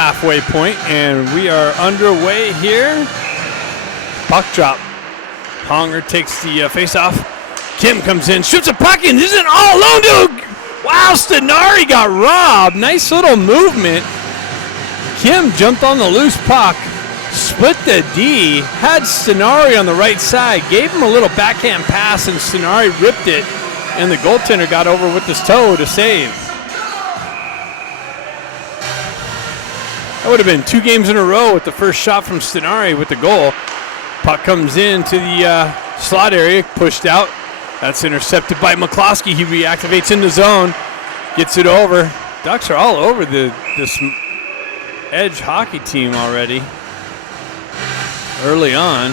halfway point, and we are underway here. Puck drop. Honger takes the face-off. Kim comes in, shoots a puck, and isn't all alone to. Wow, Stenari got robbed. Nice little movement. Kim jumped on the loose puck, split the D, had Stenari on the right side, gave him a little backhand pass, and Stenari ripped it, and the goaltender got over with his toe to save. That would have been 2 games in a row with the first shot from Stenari with the goal. Puck comes into the slot area, pushed out. That's intercepted by McCloskey. He reactivates in the zone, gets it over. Ducks are all over this Edge hockey team already early on.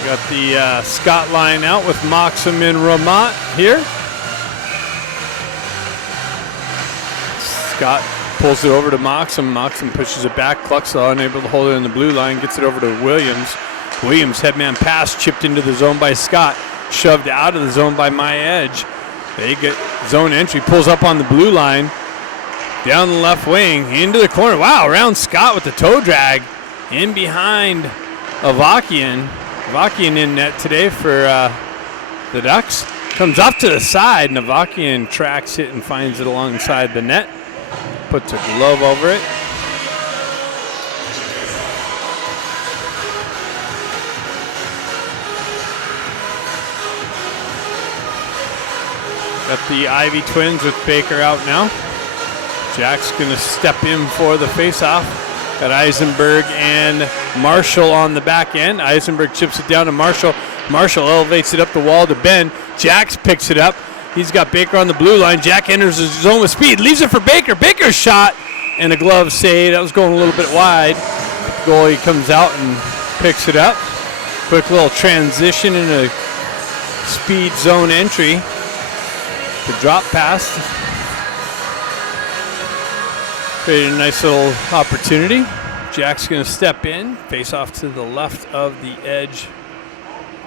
We got the Scott line out with Moxham and Ramat here. Scott pulls it over to Moxham. Moxham pushes it back. Kluxel unable to hold it in the blue line. Gets it over to Williams. Williams headman pass chipped into the zone by Scott. Shoved out of the zone by My Edge. They get zone entry. Pulls up on the blue line. Down the left wing. Into the corner. Wow, around Scott with the toe drag. In behind Avakian. Avakian in net today for the Ducks. Comes up to the side. Avakian tracks it and finds it alongside the net. Puts a glove over it. Got the Ivy twins with Baker out now. Jack's going to step in for the faceoff. Got Eisenberg and Marshall on the back end. Eisenberg chips it down to Marshall. Marshall elevates it up the wall to Ben. Jax picks it up. He's got Baker on the blue line. Jack enters his zone with speed. Leaves it for Baker. Baker's shot and a glove save. That was going a little bit wide. The goalie comes out and picks it up. Quick little transition in a speed zone entry. The drop pass created a nice little opportunity. Jack's going to step in, face off to the left of the Edge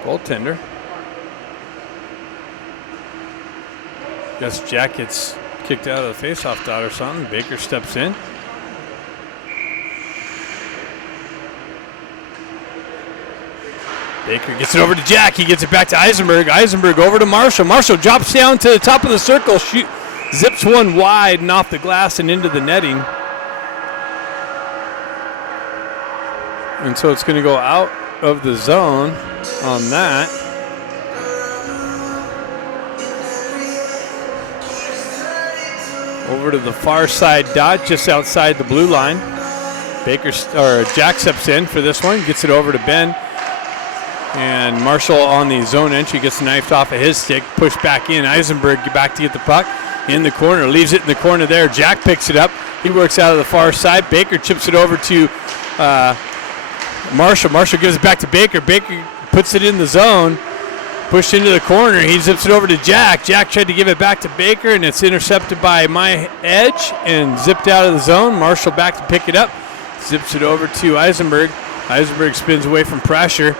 goaltender. Guess Jack gets kicked out of the face-off dot or something. Baker steps in. Baker gets it over to Jack. He gets it back to Eisenberg. Eisenberg over to Marshall. Marshall drops down to the top of the circle. Zips one wide and off the glass and into the netting. And so it's going to go out of the zone on that. Over to the far side dot, just outside the blue line. Jack steps in for this one. Gets it over to Ben. And Marshall on the zone entry gets knifed off of his stick, pushed back in. Eisenberg back to get the puck in the corner, leaves it in the corner there. Jack picks it up. He works out of the far side. Baker chips it over to Marshall. Marshall gives it back to Baker. Baker puts it in the zone, pushed into the corner. He zips it over to Jack. Jack tried to give it back to Baker, and it's intercepted by My Edge and zipped out of the zone. Marshall back to pick it up, zips it over to Eisenberg. Eisenberg spins away from pressure.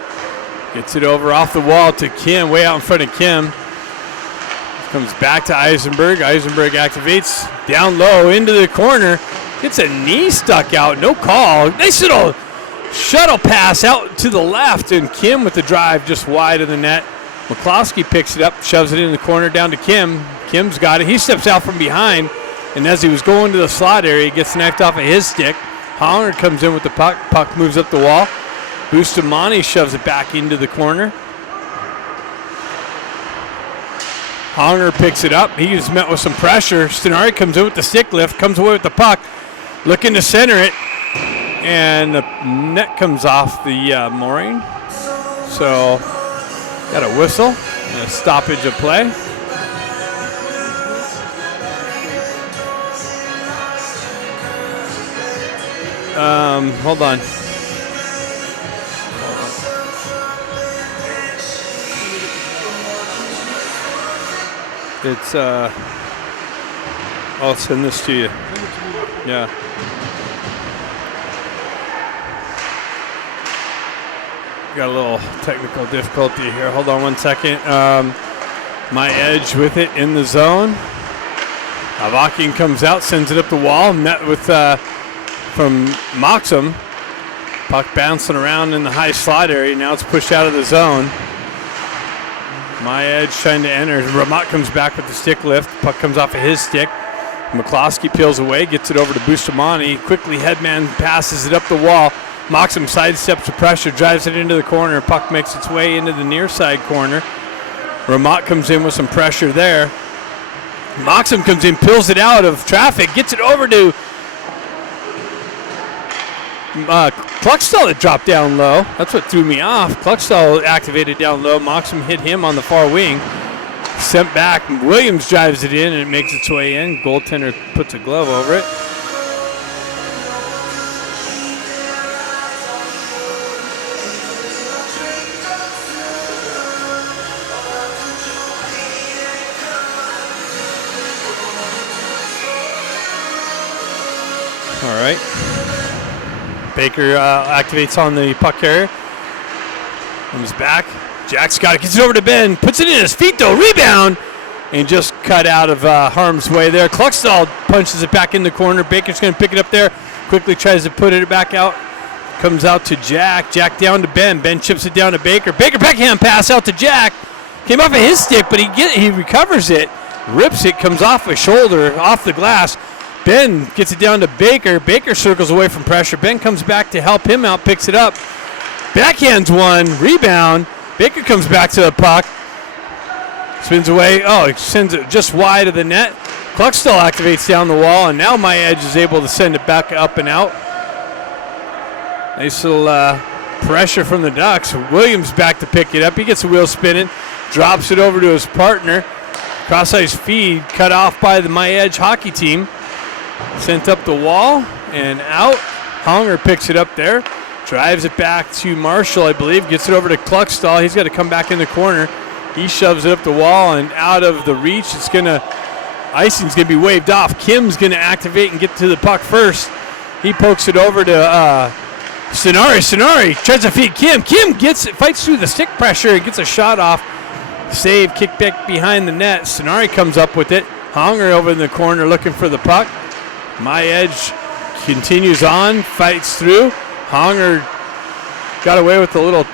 Gets it over off the wall to Kim, way out in front of Kim. Comes back to Eisenberg. Eisenberg activates down low into the corner. Gets a knee stuck out, no call. Nice little shuttle pass out to the left, and Kim with the drive just wide of the net. McCloskey picks it up, shoves it in the corner down to Kim. Kim's got it. He steps out from behind, and as he was going to the slot area, he gets knifed off of his stick. Holler comes in with the puck. Puck moves up the wall. Bustamante shoves it back into the corner. Honger picks it up. He's met with some pressure. Stenari comes in with the stick lift, comes away with the puck, looking to center it, and the net comes off the mooring. So, got a whistle and a stoppage of play. Hold on. It's, I'll send this to you. Yeah. got a little technical difficulty here. Hold on 1 second. My Edge with it in the zone. Avakian comes out, sends it up the wall, met with from Moxham. Puck bouncing around in the high slot area. Now it's pushed out of the zone. My Edge trying to enter. Ramat comes back with the stick lift. Puck comes off of his stick. McCloskey peels away, gets it over to Bustamante. Quickly headman passes it up the wall. Moxham sidesteps the pressure, drives it into the corner. Puck makes its way into the near side corner. Ramat comes in with some pressure there. Moxham comes in, peels it out of traffic, gets it over to Cluckstall that dropped down low. That's what threw me off. Cluckstall activated down low. Moxham hit him on the far wing. Sent back. Williams drives it in and it makes its way in. Goaltender puts a glove over it. All right. Baker activates on the puck carrier. Comes back. Jack's got it. Gets it over to Ben. Puts it in his feet, though. Rebound. And just cut out of harm's way there. Cluckstall punches it back in the corner. Baker's going to pick it up there. Quickly tries to put it back out. Comes out to Jack. Jack down to Ben. Ben chips it down to Baker. Baker backhand pass out to Jack. Came off of his stick, but he recovers it. Rips it. Comes off his shoulder. Off the glass. Ben gets it down to Baker. Baker circles away from pressure. Ben comes back to help him out, picks it up. Backhands one, rebound. Baker comes back to the puck. Spins away. Oh, he sends it just wide of the net. Cluckstall activates down the wall, and now My Edge is able to send it back up and out. Nice little pressure from the Ducks. Williams back to pick it up. He gets the wheel spinning, drops it over to his partner. Cross-ice feed cut off by the My Edge hockey team. Sent up the wall and out. Honger picks it up there. Drives it back to Marshall, I believe. Gets it over to Cluckstall. He's got to come back in the corner. He shoves it up the wall and out of the reach. Icing's going to be waved off. Kim's going to activate and get to the puck first. He pokes it over to Sonari. Sonari tries to feed Kim. Kim fights through the stick pressure and gets a shot off. Save, kick back behind the net. Sonari comes up with it. Honger over in the corner looking for the puck. My Edge continues on, fights through. Honger got away with a little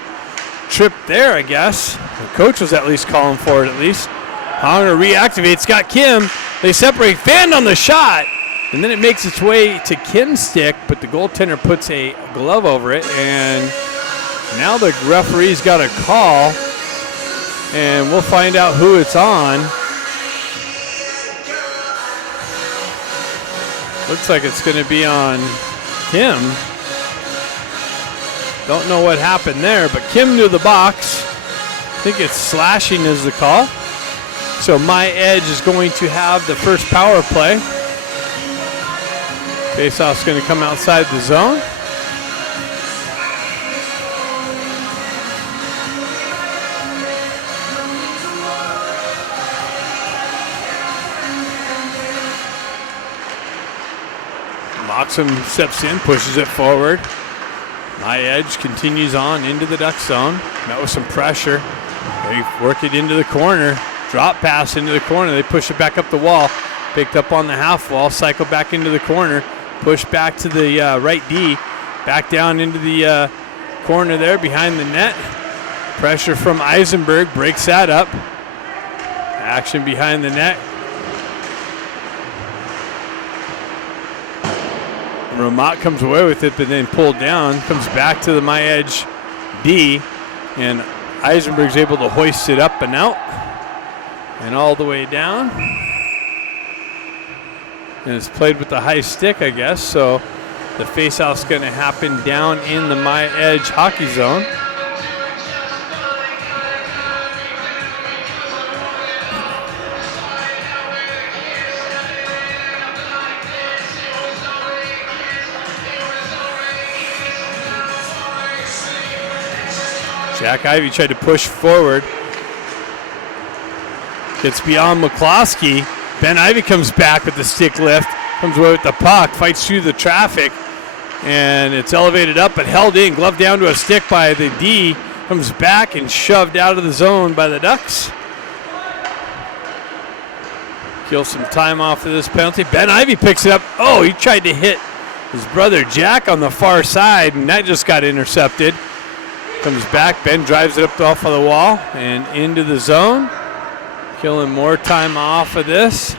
trip there, I guess. The coach was at least calling for it at least. Honger reactivates, got Kim. They separate, Fan on the shot. And then it makes its way to Kim's stick, but the goaltender puts a glove over it. And now the referee's got a call. And we'll find out who it's on. Looks like it's going to be on Kim. Don't know what happened there, but Kim to the box. I think it's slashing is the call. So My Edge is going to have the first power play. Faceoff's going to come outside the zone. Moxham steps in, pushes it forward. My Edge continues on into the Duck zone. Met with some pressure. They work it into the corner. Drop pass into the corner. They push it back up the wall. Picked up on the half wall. Cycle back into the corner. Push back to the right D. Back down into the corner there behind the net. Pressure from Eisenberg. Breaks that up. Action behind the net. Ramat comes away with it, but then pulled down. Comes back to the My Edge D. And Eisenberg's able to hoist it up and out. And all the way down. And it's played with the high stick, I guess. So the faceoff's going to happen down in the My Edge hockey zone. Jack Ivey tried to push forward. Gets beyond McCloskey. Ben Ivey comes back with the stick lift. Comes away with the puck. Fights through the traffic. And it's elevated up but held in. Glove down to a stick by the D. Comes back and shoved out of the zone by the Ducks. Kills some time off of this penalty. Ben Ivy picks it up. Oh, he tried to hit his brother Jack on the far side, and that just got intercepted. Comes back. Ben drives it up off of the wall and into the zone. Killing more time off of this.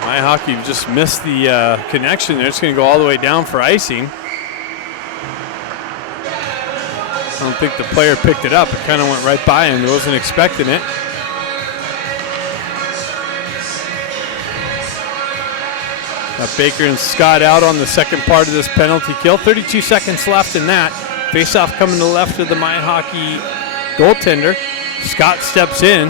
My hockey just missed the connection there. It's going to go all the way down for icing. I don't think the player picked it up. It kind of went right by him. He wasn't expecting it. Got Baker and Scott out on the second part of this penalty kill. 32 seconds left in that. Face-off coming to the left of the My Hockey goaltender. Scott steps in.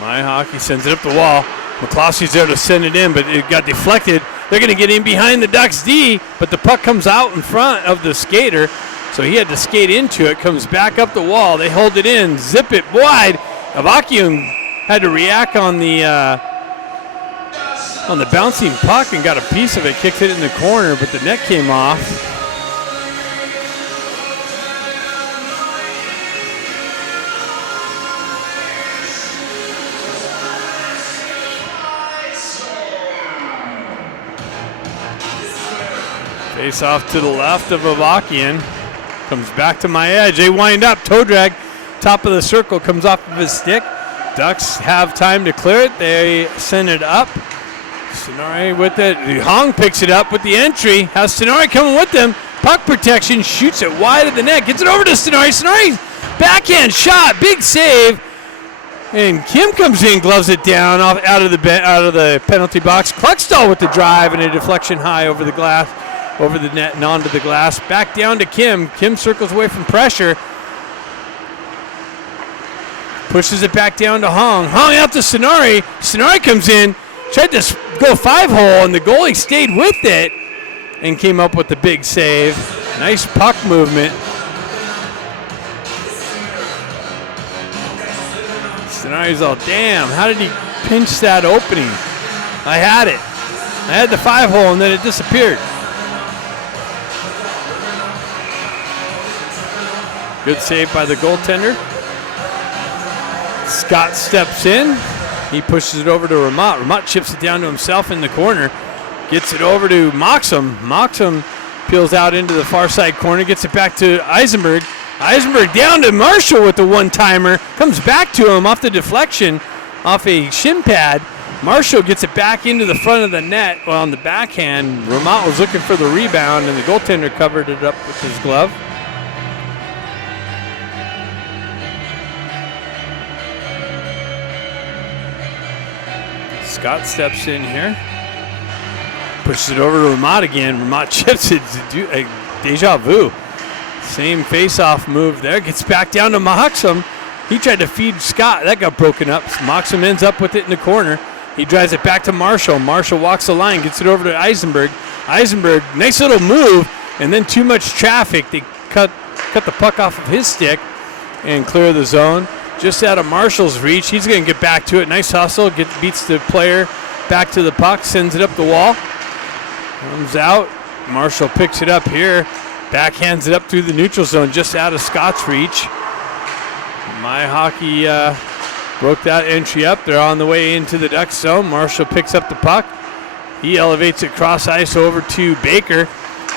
My Hockey sends it up the wall. McCloskey's there to send it in, but it got deflected. They're going to get in behind the Ducks D, but the puck comes out in front of the skater, so he had to skate into it. Comes back up the wall. They hold it in, zip it wide. Avakian had to react on the bouncing puck and got a piece of it, kicked it in the corner, but the net came off. Face off to the left of Avakian. Comes back to my edge. They wind up. Toe drag. Top of the circle comes off of his stick. Ducks have time to clear it. They send it up. Sonari with it. Hong picks it up with the entry. Has Sonari coming with them. Puck protection. Shoots it wide of the net. Gets it over to Sonari. Sonari backhand shot. Big save. And Kim comes in, gloves it down out of the penalty box. Cluckstall with the drive and a deflection high over the glass, over the net and onto the glass. Back down to Kim. Kim circles away from pressure. Pushes it back down to Hong. Hong out to Sonari. Sonari comes in, tried to go 5-hole, and the goalie stayed with it and came up with the big save. Nice puck movement. Sonari's all, damn, how did he pinch that opening? I had it. I had the 5-hole, and then it disappeared. Good save by the goaltender. Scott steps in. He pushes it over to Ramat. Ramat chips it down to himself in the corner. Gets it over to Moxham. Moxham peels out into the far side corner. Gets it back to Eisenberg. Eisenberg down to Marshall with the one-timer. Comes back to him off the deflection, off a shin pad. Marshall gets it back into the front of the net. Well, on the backhand, Ramat was looking for the rebound, and the goaltender covered it up with his glove. Scott steps in here. Pushes it over to Ramat again. Ramat chips it. Deja vu. Same face-off move there. Gets back down to Moxham. He tried to feed Scott. That got broken up. Moxham ends up with it in the corner. He drives it back to Marshall. Marshall walks the line. Gets it over to Eisenberg. Eisenberg, nice little move. And then too much traffic. They cut the puck off of his stick and clear the zone. Just out of Marshall's reach. He's going to get back to it. Nice hustle. Beats the player back to the puck. Sends it up the wall. Comes out. Marshall picks it up here. Backhands it up through the neutral zone. Just out of Scott's reach. My Hockey broke that entry up. They're on the way into the Ducks zone. Marshall picks up the puck. He elevates it cross ice over to Baker.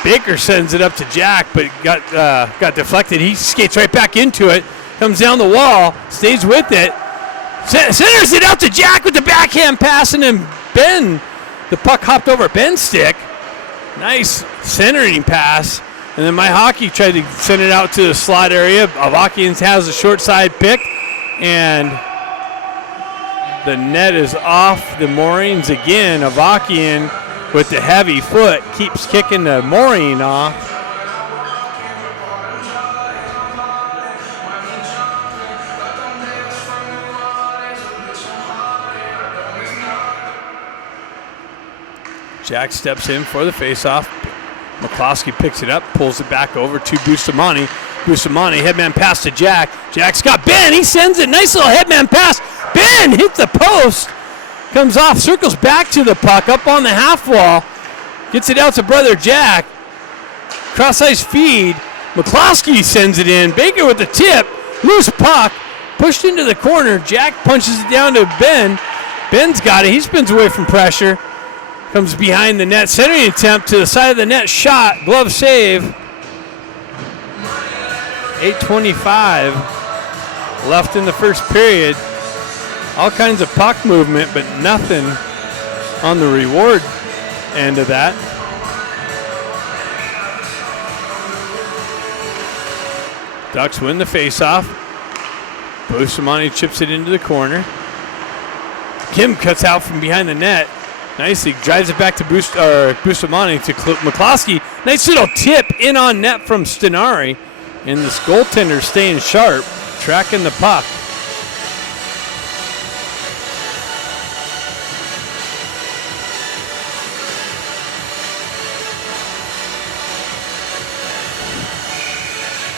Baker sends it up to Jack, but got deflected. He skates right back into it. Comes down the wall, stays with it, centers it out to Jack with the backhand pass, and then Ben, the puck hopped over Ben's stick. Nice centering pass. And then My Hockey tried to send it out to the slot area. Avakian has the short side pick, and the net is off the moorings again. Avakian with the heavy foot keeps kicking the mooring off. Jack steps in for the faceoff. McCloskey picks it up, pulls it back over to Bustamante. Bustamante, headman pass to Jack. Jack's got Ben. He sends it. Nice little headman pass. Ben hits the post. Comes off, circles back to the puck, up on the half wall. Gets it out to brother Jack. Cross-ice feed. McCloskey sends it in. Baker with the tip. Loose puck. Pushed into the corner. Jack punches it down to Ben. Ben's got it. He spins away from pressure. Comes behind the net. Centering attempt to the side of the net. Shot. Glove save. 8:25 left in the first period. All kinds of puck movement, but nothing on the reward end of that. Ducks win the faceoff. Bustamante chips it into the corner. Kim cuts out from behind the net. Nicely drives it back to Bustamante to McCloskey. Nice little tip in on net from Stenari. And this goaltender staying sharp, tracking the puck.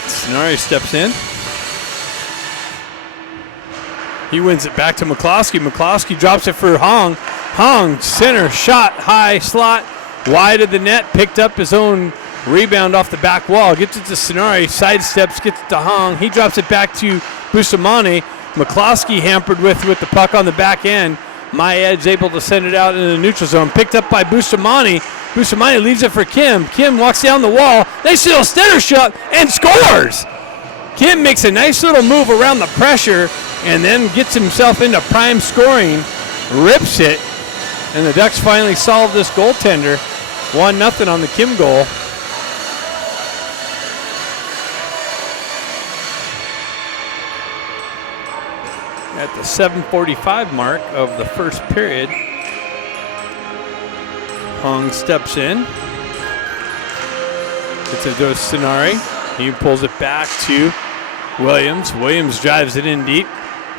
Stenari steps in. He wins it back to McCloskey. McCloskey drops it for Hong. Hong, center, shot, high, slot, wide of the net, picked up his own rebound off the back wall, gets it to Stenari, sidesteps, gets it to Hong. He drops it back to Bustamante. McCloskey hampered with the puck on the back end. My Edge able to send it out in the neutral zone. Picked up by Bustamante. Bustamante leaves it for Kim. Kim walks down the wall. Nice little center shot and scores. Kim makes a nice little move around the pressure and then gets himself into prime scoring. Rips it. And the Ducks finally solve this goaltender. 1-0 on the Kim goal. At the 7:45 mark of the first period, Hong steps in. It's a dose Stenari. He pulls it back to Williams. Williams drives it in deep,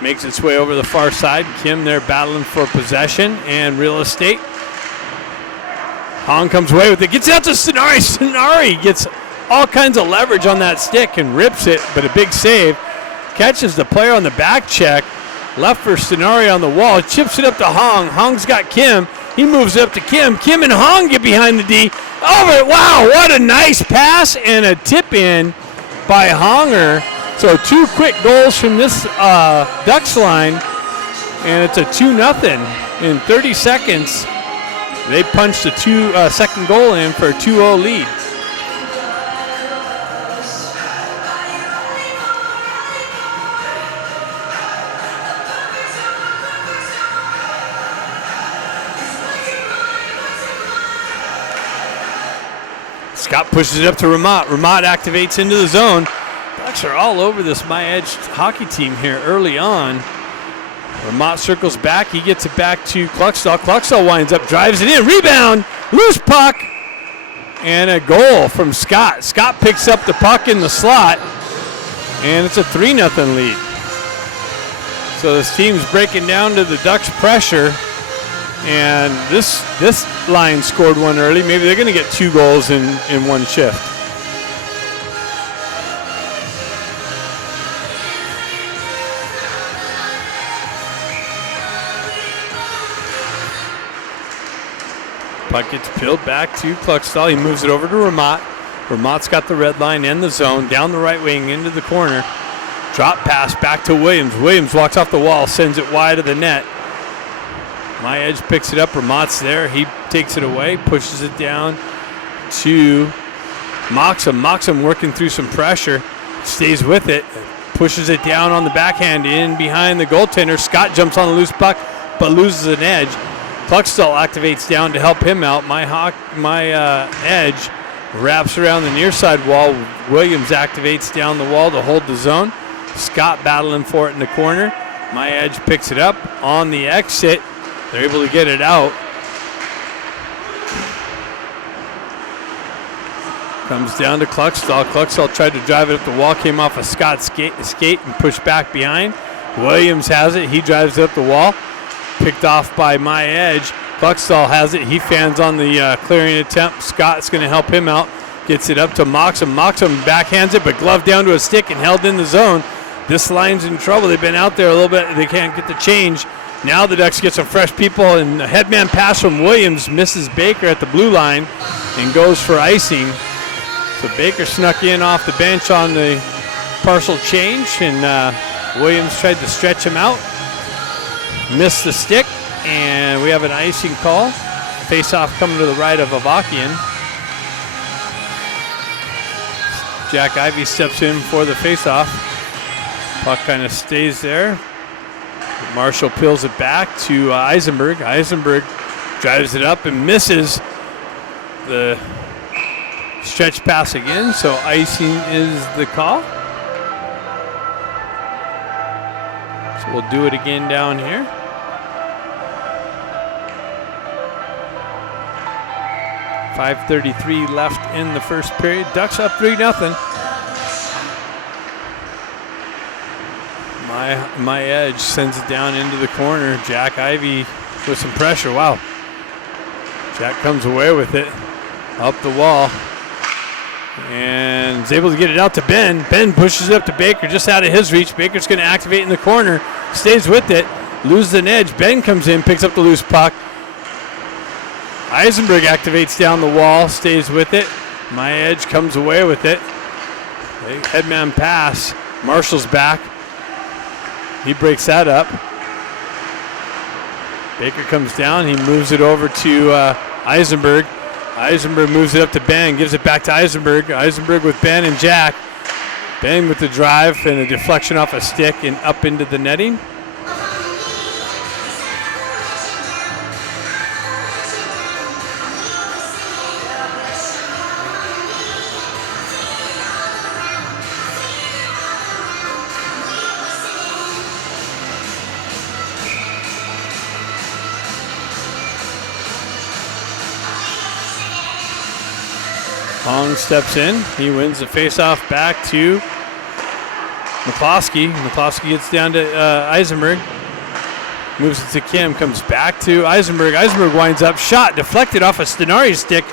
makes its way over the far side. Kim there battling for possession and real estate. Hong comes away with it, gets it out to Stenari. Stenari gets all kinds of leverage on that stick and rips it, but a big save. Catches the player on the back check. Left for Stenari on the wall. Chips it up to Hong. Hong's got Kim. He moves it up to Kim. Kim and Hong get behind the D. Over it. Wow, what a nice pass and a tip in by Honger. So 2 quick goals from this Ducks line. And it's a 2-0 in 30 seconds. They punched the second goal in for a 2-0 lead. Scott pushes it up to Ramat. Ramat activates into the zone. Ducks are all over this My Edge hockey team here early on. Ramat circles back. He gets it back to Kluckstall. Kluckstall winds up, drives it in. Rebound. Loose puck. And a goal from Scott. Scott picks up the puck in the slot. And it's a 3-0 lead. So this team's breaking down to the Ducks' pressure. And this line scored one early. Maybe they're going to get 2 goals in one shift. Puck gets peeled back to Kluckstall. He moves it over to Ramat. Ramat's got the red line and the zone. Down the right wing into the corner. Drop pass back to Williams. Williams walks off the wall, sends it wide of the net. My Edge picks it up. Ramat's there. He takes it away, pushes it down to Moxham. Moxham working through some pressure. Stays with it. Pushes it down on the backhand in behind the goaltender. Scott jumps on the loose puck, but loses an edge. Kluckstall activates down to help him out. My Edge wraps around the near side wall. Williams activates down the wall to hold the zone. Scott battling for it in the corner. My Edge picks it up on the exit. They're able to get it out. Comes down to Kluckstall. Kluckstall tried to drive it up the wall, came off a Scott skate and pushed back behind. Williams has it. He drives it up the wall. Picked off by My Edge. Kluckstall has it. He fans on the clearing attempt. Scott's going to help him out. Gets it up to Moxham. Moxham backhands it, but gloved down to a stick and held in the zone. This line's in trouble. They've been out there a little bit. They can't get the change. Now the Ducks get some fresh people, and a headman pass from Williams misses Baker at the blue line and goes for icing. So Baker snuck in off the bench on the partial change, and Williams tried to stretch him out. Missed the stick, and we have an icing call. Face-off coming to the right of Avakian. Jack Ivey steps in for the face-off. Puck kind of stays there. Marshall peels it back to Eisenberg. Eisenberg drives it up and misses the stretch pass again, so icing is the call. So we'll do it again down here. .5:33 left in the first period. Ducks up 3-0. My edge sends it down into the corner. Jack Ivey with some pressure. Wow. Jack comes away with it up the wall and is able to get it out to Ben. Ben pushes it up to Baker just out of his reach. Baker's going to activate in the corner. Stays with it. Loses an edge. Ben comes in, picks up the loose puck. Eisenberg activates down the wall, stays with it. My edge comes away with it. Headman pass. Marshall's back. He breaks that up. Baker comes down. He moves it over to Eisenberg. Eisenberg moves it up to Ben, gives it back to Eisenberg. Eisenberg with Ben and Jack. Ben with the drive and a deflection off a stick and up into the netting. Hong steps in. He wins the face-off back to McCloskey. McCloskey gets down to Eisenberg. Moves it to Kim. Comes back to Eisenberg. Eisenberg winds up. Shot deflected off a Stenari's stick.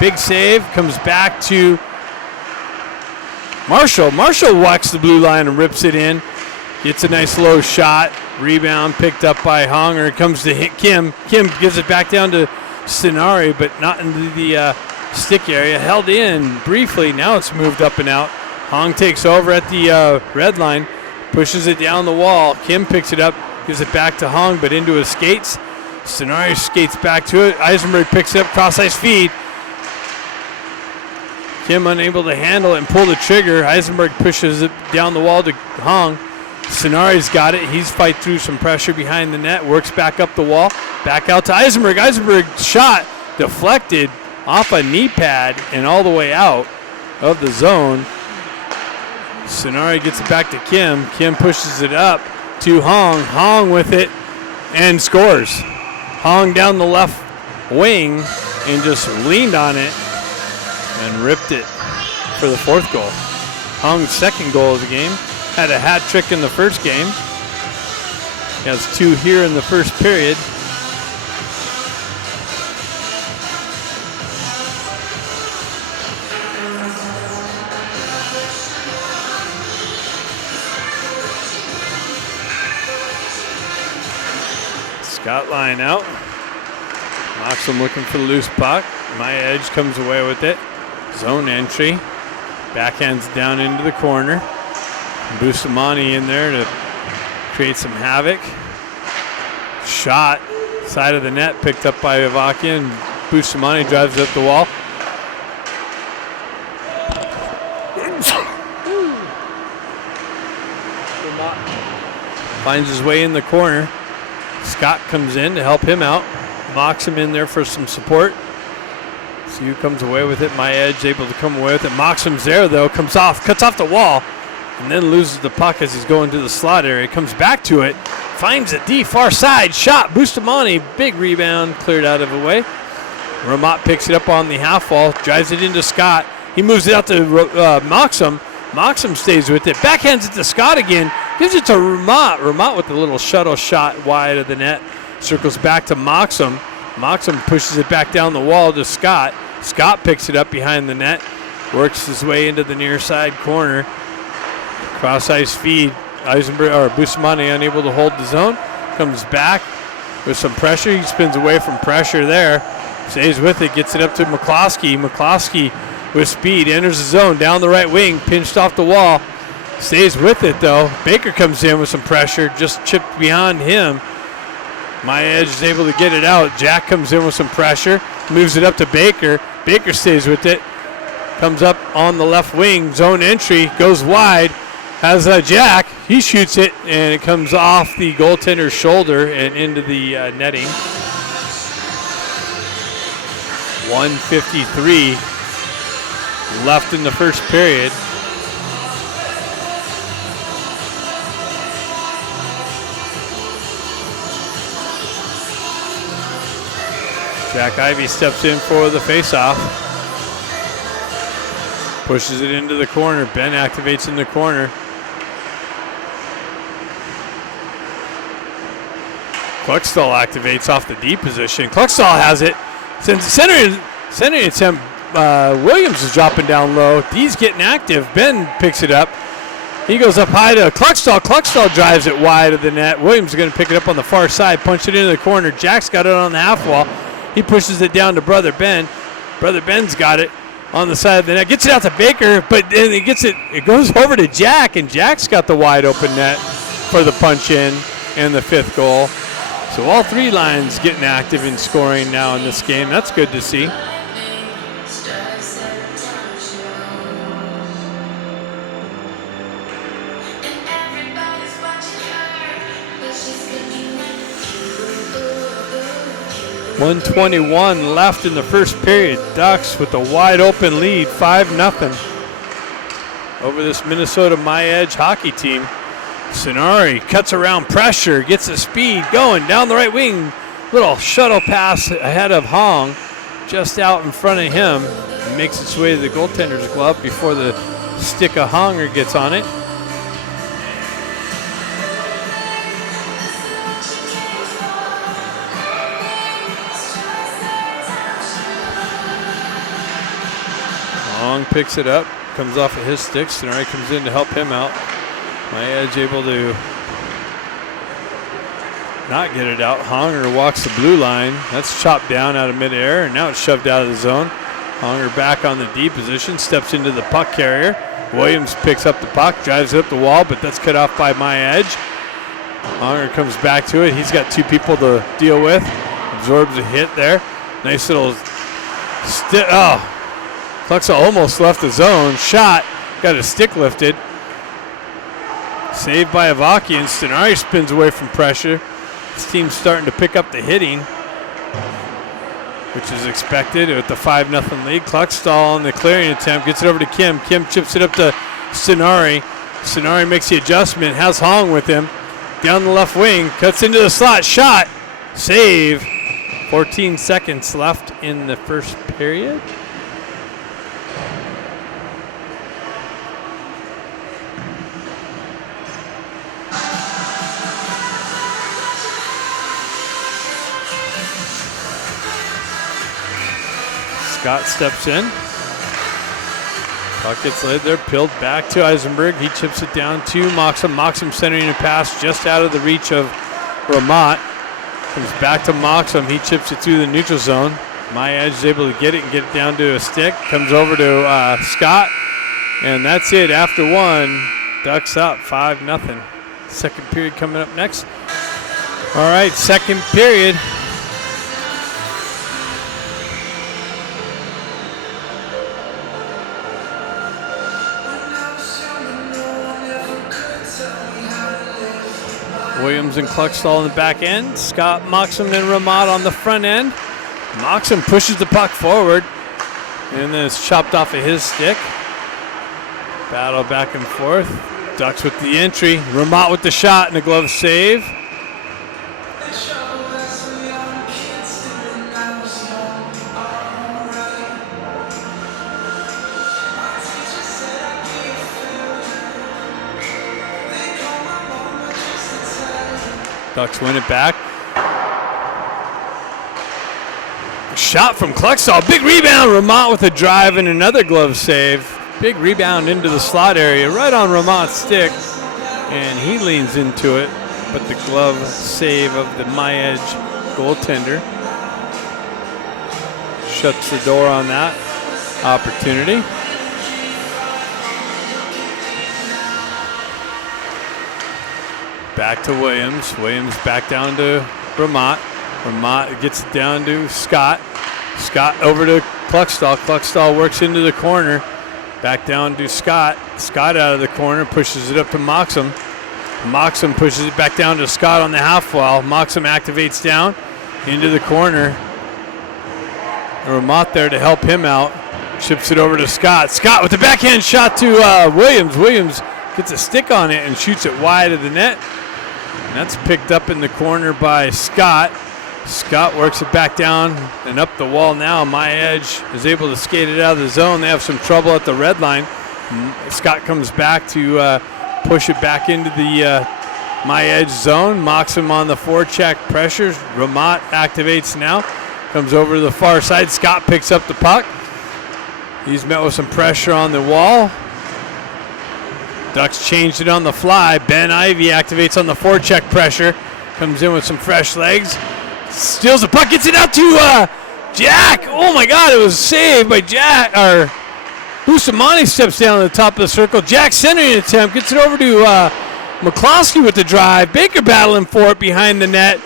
Big save. Comes back to Marshall. Marshall walks the blue line and rips it in. Gets a nice low shot. Rebound picked up by Honger. Comes to Kim. Kim gives it back down to Stenari, but not into the stick area. Held in briefly. Now it's moved up and out. Hong takes over at the red line. Pushes it down the wall. Kim picks it up. Gives it back to Hong, but into his skates. Stenari skates back to it. Eisenberg picks it up. Cross-ice feed. Kim unable to handle it and pull the trigger. Eisenberg pushes it down the wall to Hong. Stenari's got it. He's fight through some pressure behind the net. Works back up the wall. Back out to Eisenberg. Eisenberg shot deflected off a knee pad and all the way out of the zone. Stenari gets it back to Kim. Kim pushes it up to Hong. Hong with it and scores. Hong down the left wing and just leaned on it and ripped it for the fourth goal. Hong's second goal of the game. Had a hat trick in the first game. He has two here in the first period. Scott line out. Moxham looking for the loose puck. My edge comes away with it. Zone entry. Backhands down into the corner. Bustamante in there to create some havoc. Shot. Side of the net picked up by Avakian. Bustamante drives up the wall. Finds his way in the corner. Scott comes in to help him out. Moxham in there for some support. See who comes away with it. My edge able to come away with it. Moxham's there though. Comes off, cuts off the wall, and then loses the puck as he's going to the slot area. Comes back to it. Finds it deep far side. Shot. Bustamante. Big rebound. Cleared out of the way. Ramat picks it up on the half wall. Drives it into Scott. He moves it out to Moxham. Moxham stays with it. Backhands it to Scott again. Gives it to Ramat. Ramat with a little shuttle shot wide of the net. Circles back to Moxham. Moxham pushes it back down the wall to Scott. Scott picks it up behind the net. Works his way into the near side corner. Cross ice feed. Eisenberg or Bustamante unable to hold the zone. comes back with some pressure. He spins away from pressure there. Stays with it, gets it up to McCloskey. McCloskey with speed, enters the zone, down the right wing, pinched off the wall. Stays with it, though. Baker comes in with some pressure, just chipped behind him. My Edge is able to get it out. Jack comes in with some pressure, moves it up to Baker. Baker stays with it, comes up on the left wing, zone entry, goes wide, has Jack. He shoots it, and it comes off the goaltender's shoulder and into the netting. 1:53 left in the first period. Jack Ivey steps in for the faceoff. Pushes it into the corner. Ben activates in the corner. Cluckstall activates off the D position. Cluckstall has it. Since center attempt, Williams is dropping down low. D's getting active. Ben picks it up. He goes up high to Cluckstall. Cluckstall drives it wide of the net. Williams is going to pick it up on the far side, punch it into the corner. Jack's got it on the half wall. He pushes it down to Brother Ben. Brother Ben's got it on the side of the net. Gets it out to Baker, but then it goes over to Jack, and Jack's got the wide open net for the punch in and the fifth goal. So all three lines getting active in scoring now in this game. That's good to see. .121 left in the first period. Ducks with a wide open lead, 5-0 over this Minnesota My Edge hockey team. Sonari cuts around pressure, gets the speed going down the right wing. Little shuttle pass ahead of Hong, just out in front of him. It makes its way to the goaltender's glove before the stick of Honger gets on it. Hong picks it up, comes off of his stick. Sonari comes in to help him out. My Edge able to not get it out. Honger walks the blue line. That's chopped down out of midair, and now it's shoved out of the zone. Honger back on the D position, steps into the puck carrier. Williams picks up the puck, drives it up the wall, but that's cut off by My Edge. Honger comes back to it. He's got two people to deal with. Absorbs a hit there. Nice little stick. Oh, Cluxa almost left the zone. Shot, got his stick lifted. Saved by Avakian. Stenari spins away from pressure. This team's starting to pick up the hitting, which is expected with the 5-0 lead. Cluckstall on the clearing attempt. Gets it over to Kim. Kim chips it up to Stenari. Stenari makes the adjustment. Has Hong with him. Down the left wing. Cuts into the slot. Shot. Save. 14 seconds left in the first period. Scott steps in. Puck gets laid there, peeled back to Eisenberg. He chips it down to Moxham. Moxham centering a pass just out of the reach of Ramat. Comes back to Moxham. He chips it through the neutral zone. My Edge is able to get it and get it down to a stick. Comes over to Scott. And that's it. After one, Ducks up 5-0. Second period coming up next. All right, second period. Williams and Cluckstall in the back end. Scott, Moxham, and Ramat on the front end. Moxham pushes the puck forward, and then it's chopped off of his stick. Battle back and forth. Ducks with the entry. Ramat with the shot and a glove save. Ducks win it back. Shot from Cluckstall. Big rebound. Ramat with a drive and another glove save. Big rebound into the slot area right on Ramat's stick. And he leans into it. but the glove save of the My Edge goaltender shuts the door on that opportunity. Back to Williams. Williams back down to Vermont. Vermont gets it down to Scott. Scott over to Kluckstall. Kluckstall works into the corner. Back down to Scott. Scott out of the corner, pushes it up to Moxham. Moxham pushes it back down to Scott on the half wall. Moxham activates down into the corner. Vermont there to help him out. Chips it over to Scott. Scott with the backhand shot to Williams. Williams gets a stick on it and shoots it wide of the net. And that's picked up in the corner by Scott. Scott works it back down and up the wall now. My Edge is able to skate it out of the zone. They have some trouble at the red line. Scott comes back to push it back into the My Edge zone. Moxham on the forecheck pressures. Ramat activates now. Comes over to the far side. Scott picks up the puck. He's met with some pressure on the wall. Ducks changed it on the fly. Ben Ivy activates on the forecheck pressure. Comes in with some fresh legs. Steals the puck. Gets it out to Jack. Oh my God, it was saved by Jack. Bustamante steps down to the top of the circle. Jack centering attempt. Gets it over to McCloskey with the drive. Baker battling for it behind the net.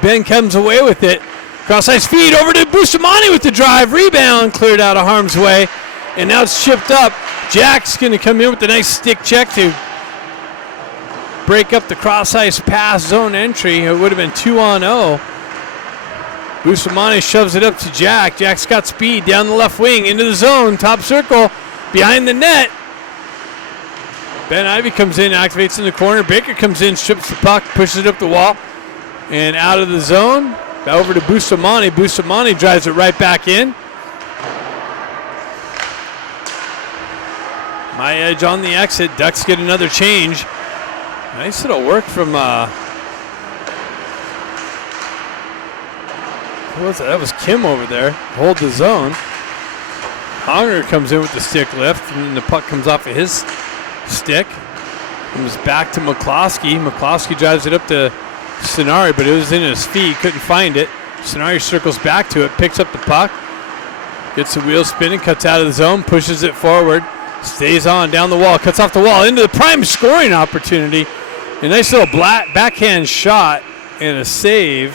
Ben comes away with it. Cross-ice feed over to Bustamante with the drive. Rebound cleared out of harm's way. And now it's chipped up. Jack's going to come in with a nice stick check to break up the cross-ice pass zone entry. It would have been 2-on-0. Bustamante shoves it up to Jack. Jack's got speed down the left wing into the zone. Top circle behind the net. Ben Ivy comes in, activates in the corner. Baker comes in, strips the puck, pushes it up the wall. And out of the zone, over to Bustamante. Bustamante drives it right back in. My Edge on the exit. Ducks get another change. Nice little work from, who was that? That was Kim over there. Hold the zone. Honger comes in with the stick lift, and then the puck comes off of his stick. Comes back to McCloskey. McCloskey drives it up to Sonari, but it was in his feet. Couldn't find it. Sonari circles back to it, picks up the puck, gets the wheel spinning, cuts out of the zone, pushes it forward, stays on down the wall, cuts off the wall into the prime scoring opportunity. A nice little backhand shot and a save.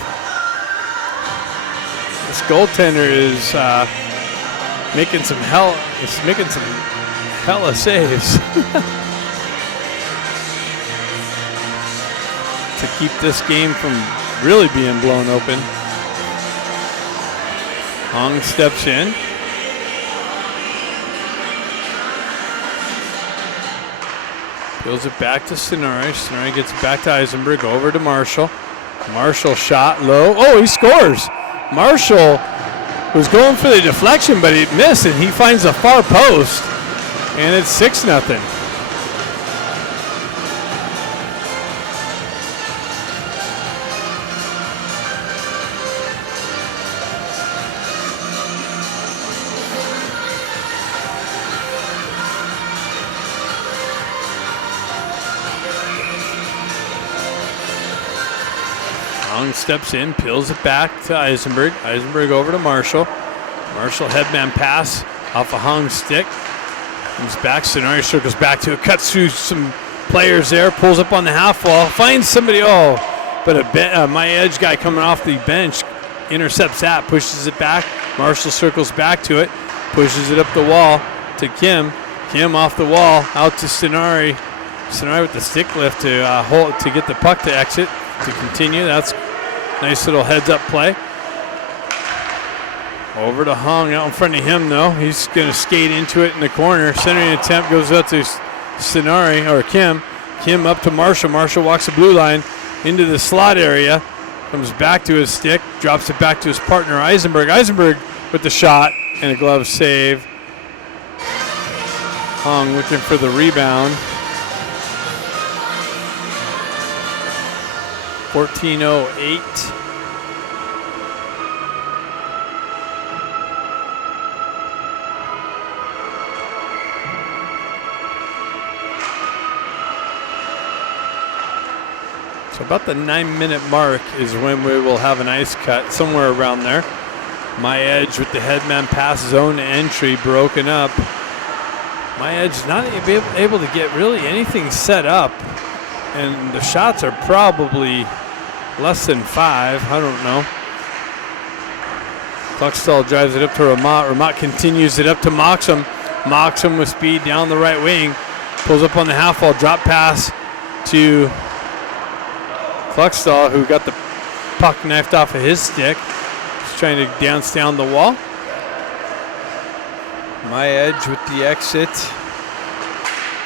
This goaltender is making some hella saves. To keep this game from really being blown open. Hong steps in. Peels it back to Sonari. Sonari gets it back to Eisenberg, over to Marshall. Marshall shot low. Oh, he scores. Marshall was going for the deflection, but he missed, and he finds the far post, and it's 6-0. Steps in, peels it back to Eisenberg. Eisenberg over to Marshall. Marshall headman pass off a Hong's stick. Comes back. Sonari circles back to it. Cuts through some players there. Pulls up on the half wall. Finds somebody. Oh, but a My Edge guy coming off the bench intercepts that. Pushes it back. Marshall circles back to it. Pushes it up the wall to Kim. Kim off the wall out to Sonari. Sonari with the stick lift to hold to get the puck to exit to continue. That's nice little heads-up play. Over to Hong out in front of him, though. He's going to skate into it in the corner. Centering attempt goes out to Sonari, or Kim. Kim up to Marshall. Marshall walks the blue line into the slot area. Comes back to his stick. Drops it back to his partner, Eisenberg. Eisenberg with the shot and a glove save. Hong looking for the rebound. 14:08. So about the 9-minute mark is when we will have an ice cut, somewhere around there. My Edge with the headman pass zone entry broken up. My Edge not able to get really anything set up. And the shots are probably less than 5. I don't know. Cluckstall drives it up to Ramat. Ramat continues it up to Moxham. Moxham with speed down the right wing. Pulls up on the half wall. Drop pass to Cluckstall, who got the puck knifed off of his stick. He's trying to dance down the wall. My Edge with the exit.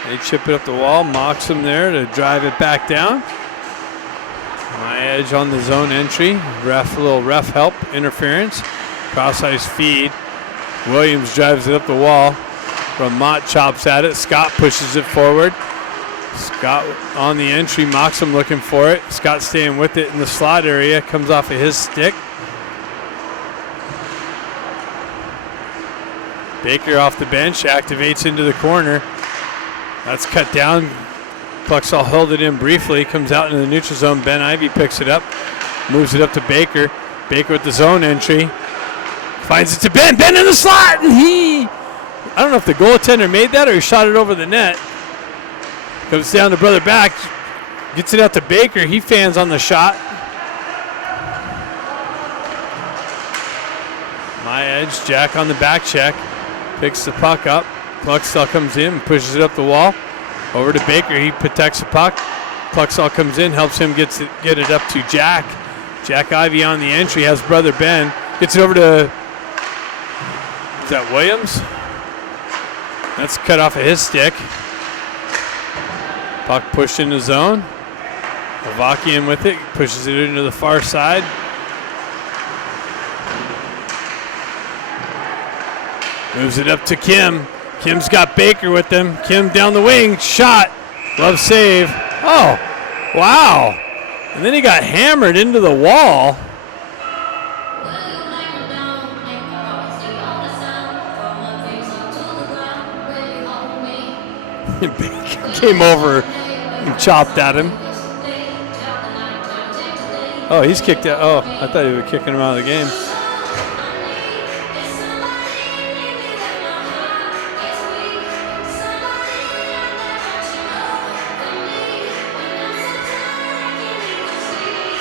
They chip it up the wall. Moxham there to drive it back down. My Edge on the zone entry. A little ref help, interference. Cross-ice feed. Williams drives it up the wall. Ramat chops at it. Scott pushes it forward. Scott on the entry. Moxham looking for it. Scott staying with it in the slot area. Comes off of his stick. Baker off the bench. Activates into the corner. That's cut down. Cluckstall held it in briefly. Comes out into the neutral zone. Ben Ivey picks it up. Moves it up to Baker. Baker with the zone entry. Finds it to Ben. Ben in the slot. And I don't know if the goaltender made that or he shot it over the net. Comes down to Brother Back. Gets it out to Baker. He fans on the shot. My Edge. Jack on the back check. Picks the puck up. Cluckstall comes in and pushes it up the wall. Over to Baker. He protects the puck. Cluckstall comes in, helps him get it up to Jack. Jack Ivey on the entry. Has Brother Ben. Gets it over to, is that Williams? That's cut off of his stick. Puck pushed in the zone. Avakian with it. Pushes it into the far side. Moves it up to Kim. Kim's got Baker with him. Kim down the wing. Shot. Glove save. Oh, wow. And then he got hammered into the wall. Baker came over and chopped at him. Oh, he's kicked out. Oh, I thought he was kicking him out of the game.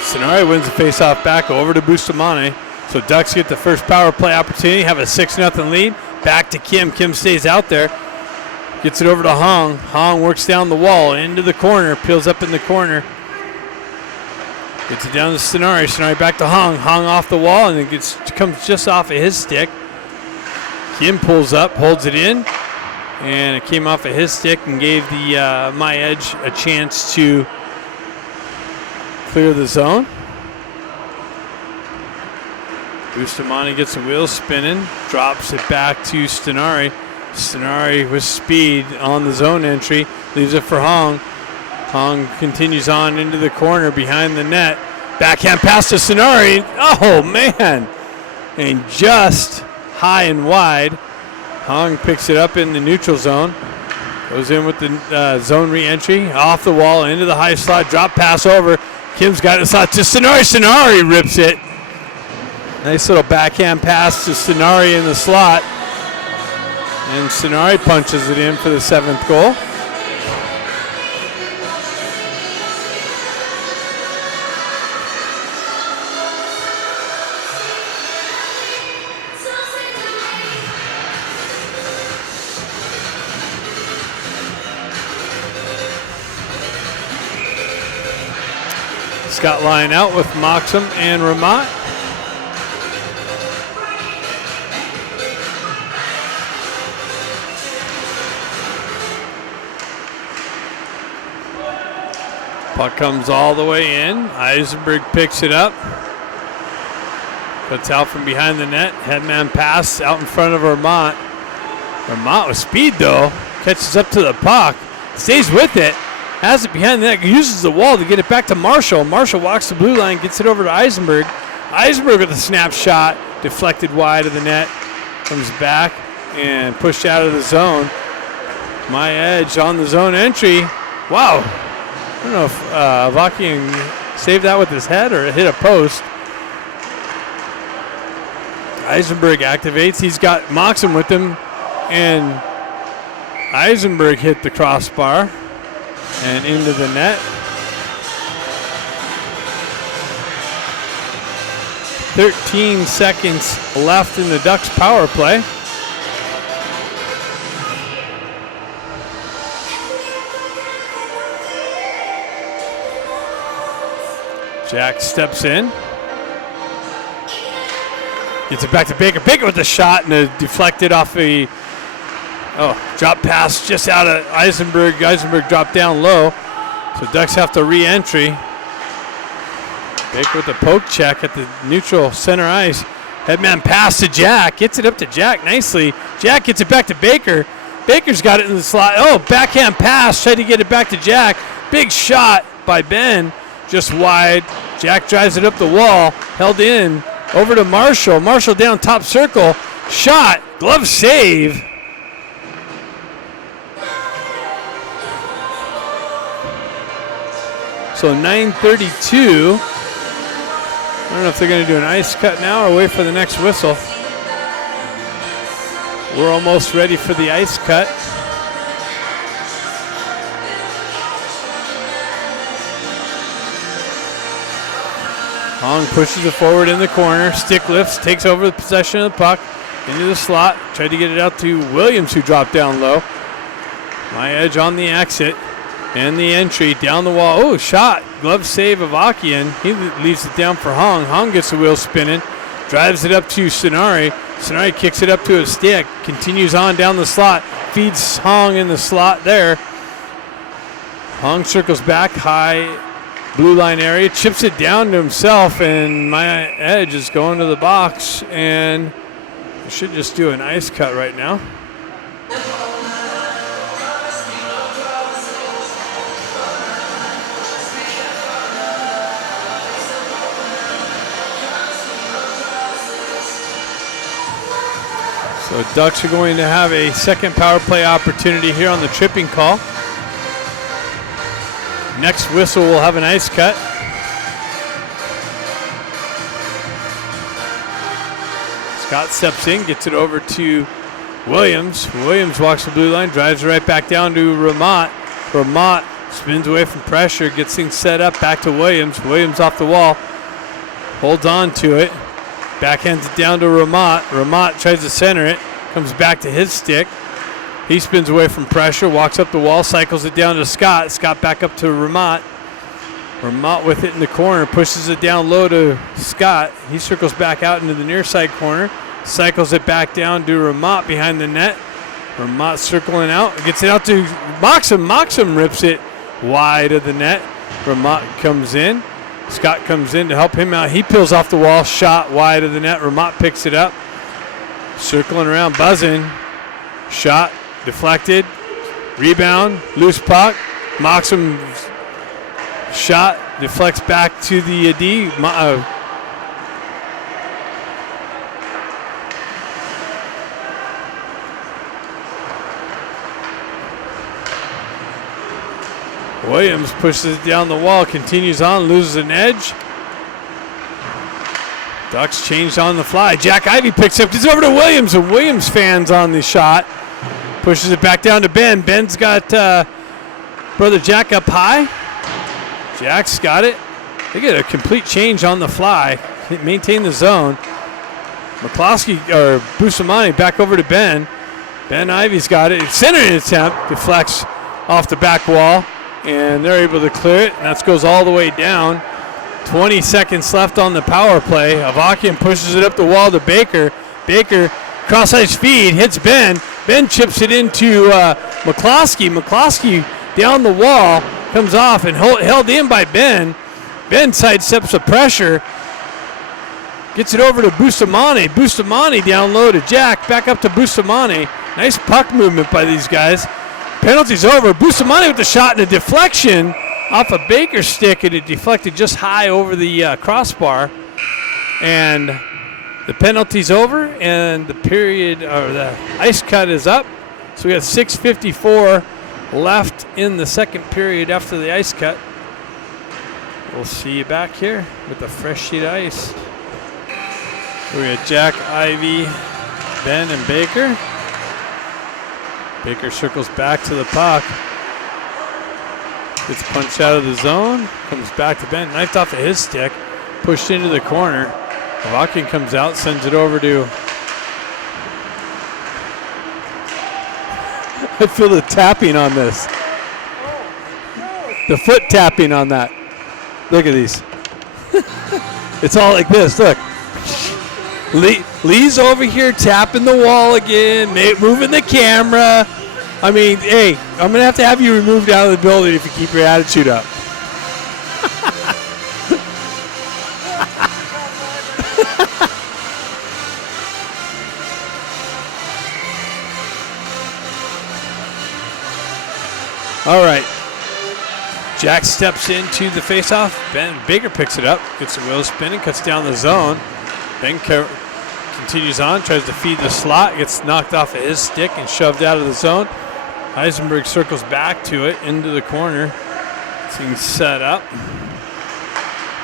Sonari wins the faceoff back over to Bustamante. So Ducks get the first power play opportunity, have a 6-0 lead. Back to Kim. Kim stays out there. Gets it over to Hong. Hong works down the wall into the corner. Peels up in the corner. Gets it down to Sonari. Sonari back to Hong. Hong off the wall and it comes just off of his stick. Kim pulls up, holds it in. And it came off of his stick and gave the My Edge a chance to clear the zone. Bustamante gets the wheels spinning, drops it back to Stenari. Stenari with speed on the zone entry, leaves it for Hong. Hong continues on into the corner behind the net. Backhand pass to Stenari. Oh, man. And just high and wide. Hong picks it up in the neutral zone. Goes in with the zone re-entry. Off the wall, into the high slot. Drop pass over. Kim's got it to Stenari. Stenari rips it. Nice little backhand pass to Stenari in the slot. And Stenari punches it in for the 7th goal. Scott line out with Moxham and Ramat. Puck comes all the way in. Eisenberg picks it up. Cuts out from behind the net. Headman pass out in front of Ramat. Ramat with speed though. Catches up to the puck. Stays with it. Has it behind the net. Uses the wall to get it back to Marshall. Marshall walks the blue line. Gets it over to Eisenberg. Eisenberg with a snap shot. Deflected wide of the net. Comes back and pushed out of the zone. My Edge on the zone entry. Wow. I don't know if Avakian saved that with his head or it hit a post. Eisenberg activates. He's got Moxham with him, and Eisenberg hit the crossbar and into the net. 13 seconds left in the Ducks power play. Jack steps in. Gets it back to Baker. Baker with the shot and it deflected off the drop pass just out of Eisenberg. Eisenberg dropped down low. So Ducks have to re-entry. Baker with the poke check at the neutral center ice. Headman pass to Jack. Gets it up to Jack nicely. Jack gets it back to Baker. Baker's got it in the slot. Oh, backhand pass. Tried to get it back to Jack. Big shot by Ben. Just wide. Jack drives it up the wall. Held in. Over to Marshall. Marshall down top circle. Shot. Glove save. So 9:32. I don't know if they're going to do an ice cut now or wait for the next whistle. We're almost ready for the ice cut. Hong pushes it forward in the corner. Stick lifts, takes over the possession of the puck into the slot. Tried to get it out to Williams, who dropped down low. My edge on the exit. And the entry down the wall. Oh, shot. Glove save of Akian. He leaves it down for Hong. Hong gets the wheel spinning. Drives it up to Sonari. Sonari kicks it up to his stick. Continues on down the slot. Feeds Hong in the slot there. Hong circles back high. Blue line area. Chips it down to himself. And my edge is going to the box. And I should just do an ice cut right now. So Ducks are going to have a second power play opportunity here on the tripping call. Next whistle will have an ice cut. Scott steps in, gets it over to Williams. Williams walks the blue line, drives it right back down to Ramat. Ramat spins away from pressure, gets things set up, back to Williams. Williams off the wall, holds on to it. Backhands it down to Ramat. Ramat tries to center it. Comes back to his stick. He spins away from pressure. Walks up the wall. Cycles it down to Scott. Scott back up to Ramat. Ramat with it in the corner. Pushes it down low to Scott. He circles back out into the near side corner. Cycles it back down to Ramat behind the net. Ramat circling out. Gets it out to Moxham. Moxham rips it wide of the net. Ramat comes in. Scott comes in to help him out. He peels off the wall, shot wide of the net. Ramat picks it up. Circling around, buzzing. Shot, deflected. Rebound, loose puck. Moxham shot, deflects back to the D. Williams pushes it down the wall, continues on, loses an edge. Ducks changed on the fly. Jack Ivey picks up, gets over to Williams, and Williams fans on the shot. Pushes it back down to Ben. Ben's got Brother Jack up high. Jack's got it. They get a complete change on the fly. Maintain the zone. McCloskey, or Bustamante back over to Ben. Ben Ivey's got it. Centering attempt, deflects off the back wall. And they're able to clear it, and that goes all the way down. 20 seconds left on the power play. Avakian pushes it up the wall to Baker. Baker, cross-ice feed, hits Ben. Ben chips it into McCloskey. McCloskey down the wall, comes off and held in by Ben. Ben sidesteps the pressure. Gets it over to Bustamante. Bustamante down low to Jack. Back up to Bustamante. Nice puck movement by these guys. Penalty's over. Bustamante with the shot and a deflection off a Baker's stick, and it deflected just high over the crossbar. And the penalty's over, and the period, or the ice cut is up. So we got 6:54 left in the second period after the ice cut. We'll see you back here with a fresh sheet of ice. We got Jack, Ivy, Ben, and Baker. Baker circles back to the puck. Gets punched out of the zone. Comes back to Ben. Knifed off of his stick. Pushed into the corner. Watkins comes out, sends it over to... I feel the tapping on this. The foot tapping on that. Look at these. It's all like this. Look. Lee's over here tapping the wall again, moving the camera. I mean, hey, I'm going to have you removed out of the building if you keep your attitude up. All right. Jack steps into the faceoff. Ben Baker picks it up, gets the wheel spinning, cuts down the zone. Ben continues on, tries to feed the slot, gets knocked off of his stick and shoved out of the zone. Heisenberg circles back to it, into the corner. Things set up.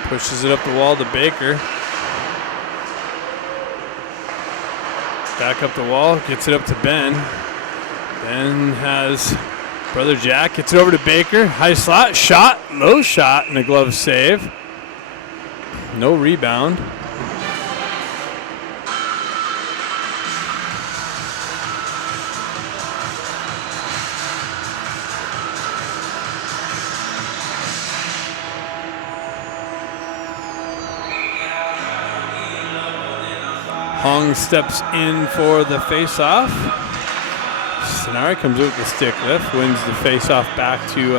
Pushes it up the wall to Baker. Back up the wall, gets it up to Ben. Ben has brother Jack, gets it over to Baker. High slot, shot, low shot, and a glove save. No rebound. Hong steps in for the face-off. Sonari comes out with the stick lift, wins the face-off back to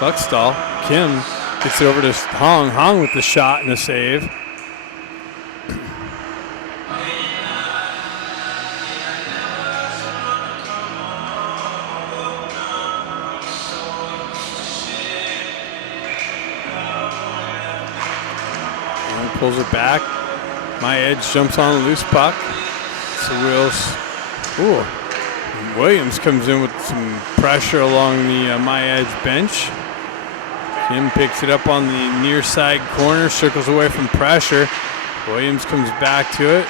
Buckstall. Kim gets it over to Hong. Hong with the shot and the save. Hong pulls it back. My edge jumps on a loose puck. So Wills. Ooh. Williams comes in with some pressure along the my edge bench. Kim picks it up on the near side corner, circles away from pressure. Williams comes back to it.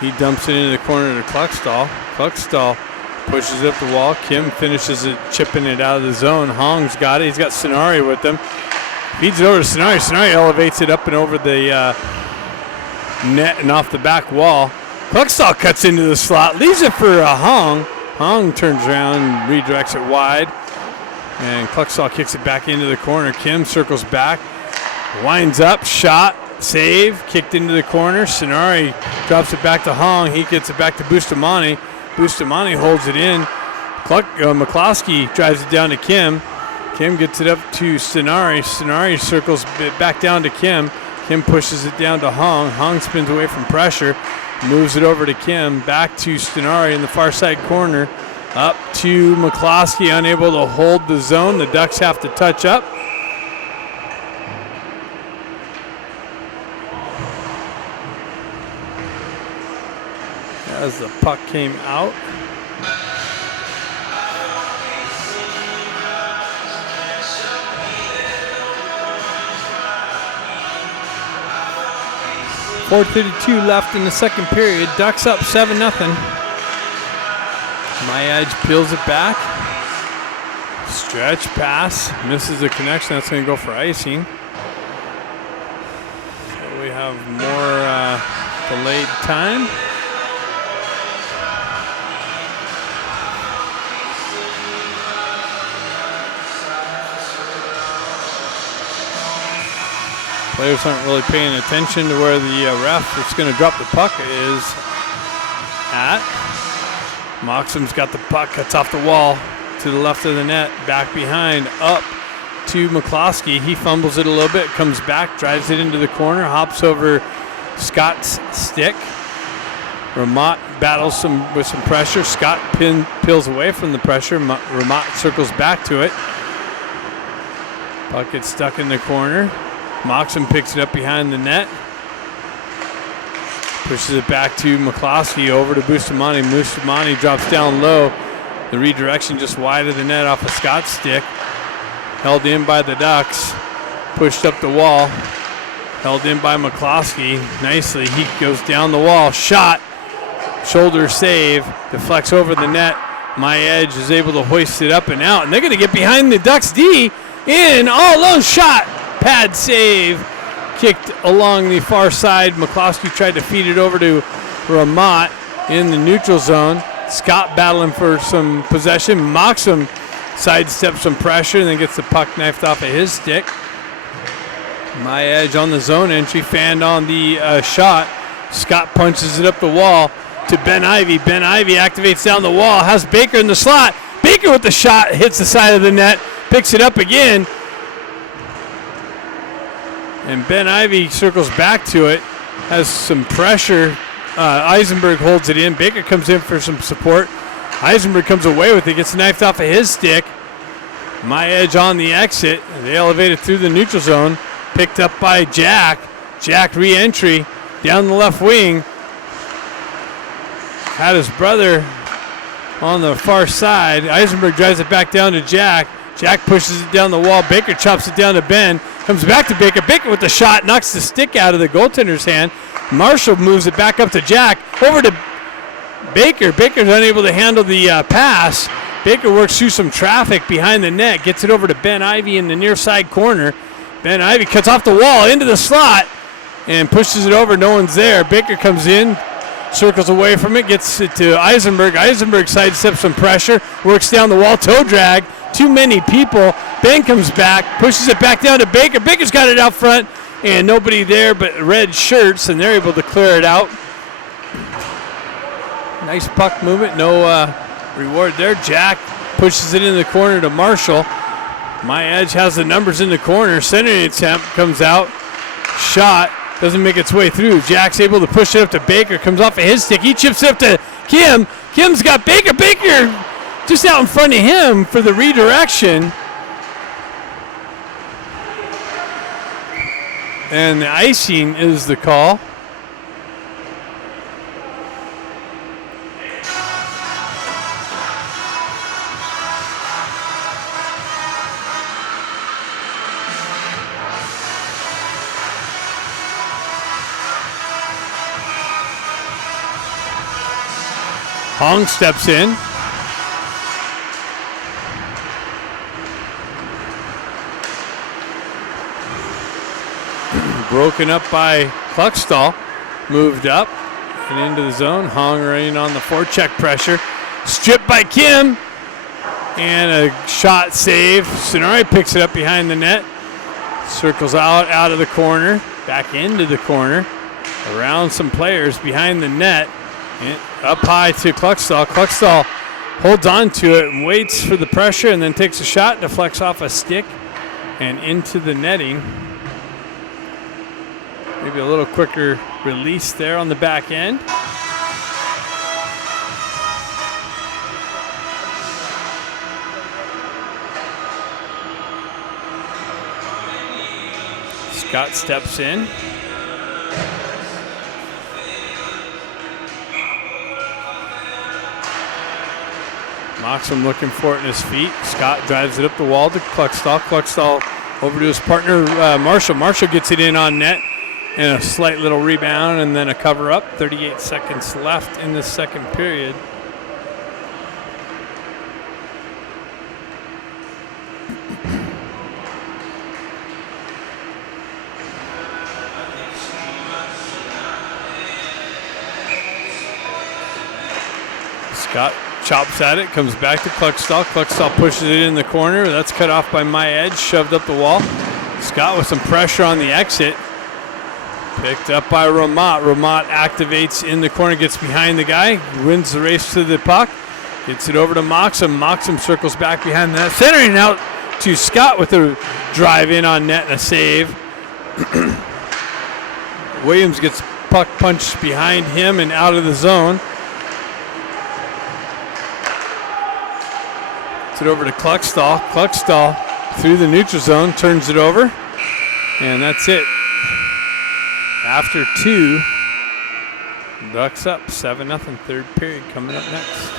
He dumps it into the corner to Cluckstall. Cluckstall pushes it up the wall. Kim finishes it, chipping it out of the zone. Hong's got it. He's got Sonari with him. Feeds it over to Sonari. Sonari elevates it up and over the net and off the back wall. Cluckstall cuts into the slot, leaves it for Hong. Hong turns around, redirects it wide, and Cluckstall kicks it back into the corner. Kim circles back, winds up, shot, save, kicked into the corner. Sonari drops it back to Hong. He gets it back to Bustamante. Bustamante holds it in. McCloskey drives it down to Kim. Kim gets it up to Sonari. Sonari circles it back down to Kim. Kim pushes it down to Hong. Hong spins away from pressure. Moves it over to Kim, back to Stenari in the far side corner, up to McCloskey, unable to hold the zone. The Ducks have to touch up. As the puck came out. .4:32 left in the second period. Ducks up 7-0. My edge peels it back. Stretch pass. Misses the connection. That's going to go for icing. So we have more delayed time. Players aren't really paying attention to where the ref that's going to drop the puck is at. Moxham's got the puck, cuts off the wall to the left of the net, back behind, up to McCloskey. He fumbles it a little bit, comes back, drives it into the corner, hops over Scott's stick. Ramat battles with some pressure. Scott peels away from the pressure. Ramat circles back to it. Puck gets stuck in the corner. Moxham picks it up behind the net. Pushes it back to McCloskey, over to Bustamante. Bustamante drops down low. The redirection just wide of the net off of Scott's stick. Held in by the Ducks. pushed up the wall. Held in by McCloskey nicely. He goes down the wall. Shot. Shoulder save. Deflects over the net. My Edge is able to hoist it up and out. And they're going to get behind the Ducks D. In all alone. Shot. Pad save. Kicked along the far side. McCloskey tried to feed it over to Ramat in the neutral zone. Scott battling for some possession. Moxham sidesteps some pressure and then gets the puck knifed off of his stick. My Edge on the zone entry. Fanned on the shot. Scott punches it up the wall to Ben Ivy. Ben Ivy activates down the wall. Has Baker in the slot. Baker with the shot. Hits the side of the net. Picks it up again. And Ben Ivy circles back to it. Has some pressure. Eisenberg holds it in. Baker comes in for some support. Eisenberg comes away with it. Gets knifed off of his stick. My Edge on the exit. They elevate it through the neutral zone. Picked up by Jack. Jack re-entry down the left wing. Had his brother on the far side. Eisenberg drives it back down to Jack. Jack pushes it down the wall. Baker chops it down to Ben. Comes back to Baker. Baker with the shot. Knocks the stick out of the goaltender's hand. Marshall moves it back up to Jack. Over to Baker. Baker's unable to handle the pass. Baker works through some traffic behind the net. Gets it over to Ben Ivy in the near side corner. Ben Ivy cuts off the wall into the slot and pushes it over. No one's there. Baker comes in. Circles away from it. Gets it to Eisenberg. Eisenberg sidesteps some pressure. Works down the wall. Toe drag. Too many people. Ben comes back. Pushes it back down to Baker. Baker's got it out front. And nobody there but red shirts. And they're able to clear it out. Nice puck movement. No reward there. Jack pushes it in the corner to Marshall. My Edge has the numbers in the corner. Centering attempt comes out. Shot. Doesn't make its way through. Jack's able to push it up to Baker. Comes off of his stick. He chips it up to Kim. Kim's got Baker. Baker just out in front of him for the redirection. And the icing is the call. Hong steps in. Broken up by Kluckstall. Moved up and into the zone. Hong running on the forecheck pressure. Stripped by Kim. And a shot save. Sonari picks it up behind the net. Circles out of the corner. Back into the corner. Around some players behind the net. And up high to Kluckstall. Kluckstall holds on to it and waits for the pressure and then takes a shot, deflects off a stick and into the netting. Maybe a little quicker release there on the back end. Scott steps in. Moxham looking for it in his feet. Scott drives it up the wall to Kluckstall. Kluckstall over to his partner, Marshall. Marshall gets it in on net and a slight little rebound and then a cover up. 38 seconds left in the second period. Scott chops at it, comes back to Kluckstall. Kluckstall pushes it in the corner. That's cut off by My Edge, shoved up the wall. Scott with some pressure on the exit. Picked up by Ramat. Ramat activates in the corner, gets behind the guy, wins the race to the puck. Gets it over to Moxham. Moxham circles back behind that. Centering out to Scott with a drive in on net and a save. Williams gets puck punched behind him and out of the zone. It over to Kluckstall. Kluckstall through the neutral zone, turns it over, and that's it. After two, Ducks up 7-0, third period coming up next.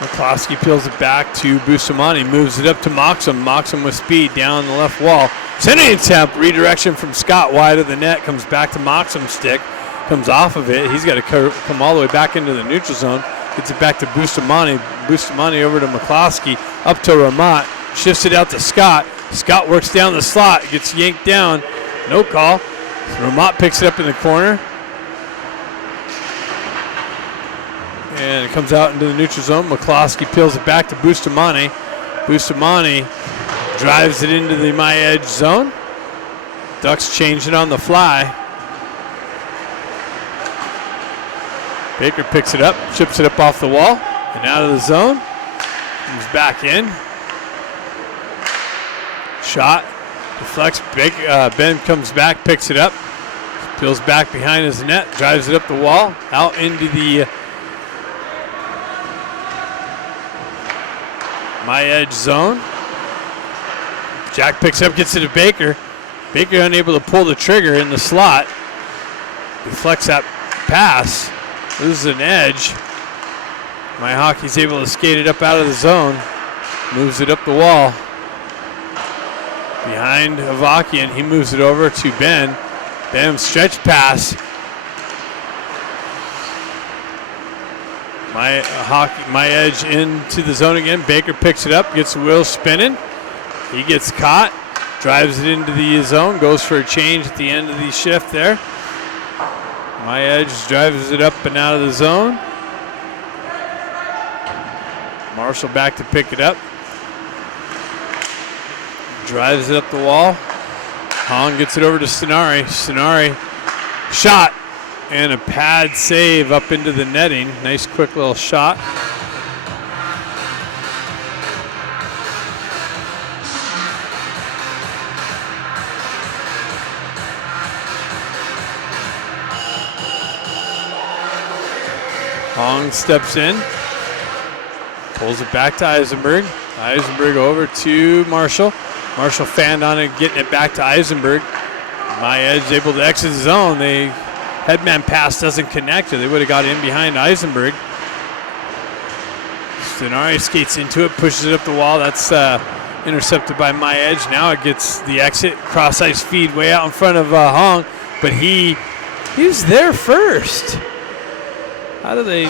McCloskey peels it back to Bustamante, moves it up to Moxham. Moxham with speed down the left wall. Sending attempt, redirection from Scott wide of the net, comes back to Moxham's stick, comes off of it. He's got to come all the way back into the neutral zone. Gets it back to Bustamante. Bustamante over to McCloskey, up to Ramat, shifts it out to Scott. Scott works down the slot, gets yanked down. No call. Ramat picks it up in the corner. And it comes out into the neutral zone. McCloskey peels it back to Bustamante. Bustamante drives it into the my edge zone. Ducks change it on the fly. Baker picks it up, chips it up off the wall, and out of the zone. Comes back in. Shot, deflects. Ben comes back, picks it up, peels back behind his net, drives it up the wall, out into the my edge zone. Jack picks up, gets it to Baker. Baker unable to pull the trigger in the slot. Deflects that pass. Loses an edge. My hockey's able to skate it up out of the zone. Moves it up the wall. Behind Avakian, he moves it over to Ben. Ben stretch pass. My edge into the zone again. Baker picks it up, gets the wheel spinning. He gets caught, drives it into the zone, goes for a change at the end of the shift there. My edge drives it up and out of the zone. Marshall back to pick it up. Drives it up the wall. Hong gets it over to Stenari. Stenari shot. And a pad save up into the netting. Nice quick little shot. Hong steps in. Pulls it back to Eisenberg. Eisenberg over to Marshall. Marshall fanned on it, getting it back to Eisenberg. My edge able to exit the zone. The headman pass doesn't connect, or they would have got in behind Eisenberg. Stenari skates into it, pushes it up the wall. That's intercepted by my edge. Now it gets the exit, cross ice feed way out in front of Hong, but he's there first. How do they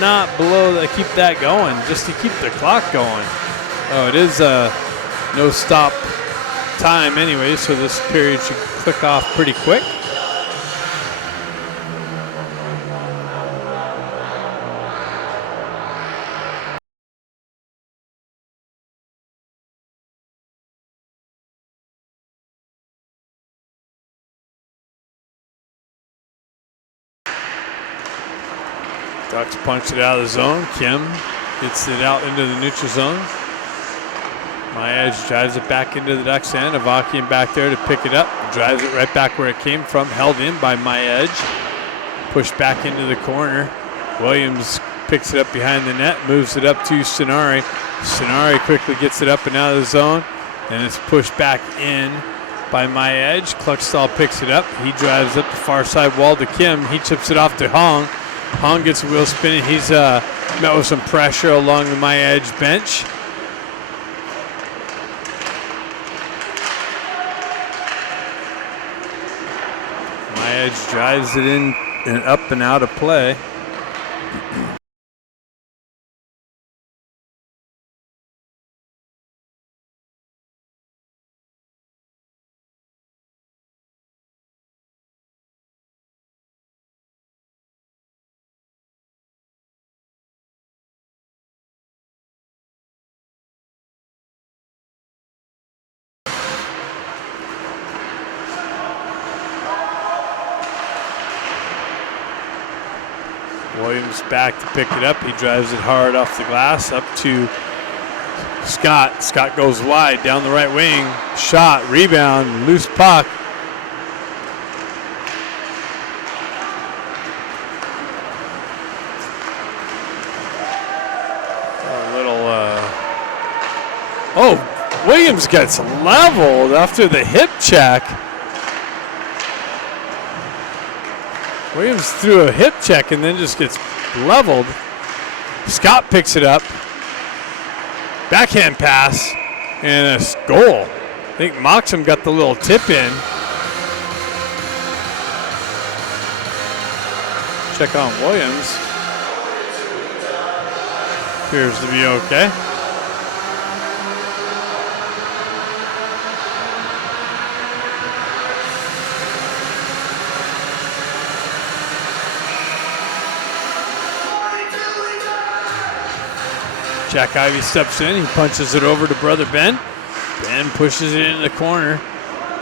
not keep that going, just to keep the clock going? Oh, it is no stop time anyway, so this period should click off pretty quick. Ducks punch it out of the zone. Kim gets it out into the neutral zone. My edge drives it back into the Ducks end. Avakian back there to pick it up. Drives it right back where it came from. Held in by my edge. Pushed back into the corner. Williams picks it up behind the net. Moves it up to Stenari. Stenari quickly gets it up and out of the zone. And it's pushed back in by my edge. Kluckstall picks it up. He drives up the far side wall to Kim. He chips it off to Hong. Hong gets the wheel spinning. He's met with some pressure along the my edge bench. My edge drives it in and up and out of play. Williams back to pick it up. He drives it hard off the glass up to Scott. Scott goes wide down the right wing. Shot, rebound, loose puck. Oh, Williams gets leveled after the hip check. Williams threw a hip check and then just gets leveled. Scott picks it up. Backhand pass and a goal. I think Moxham got the little tip in. Check on Williams. Appears to be okay. Jack Ivey steps in. He punches it over to brother Ben. Ben pushes it in the corner.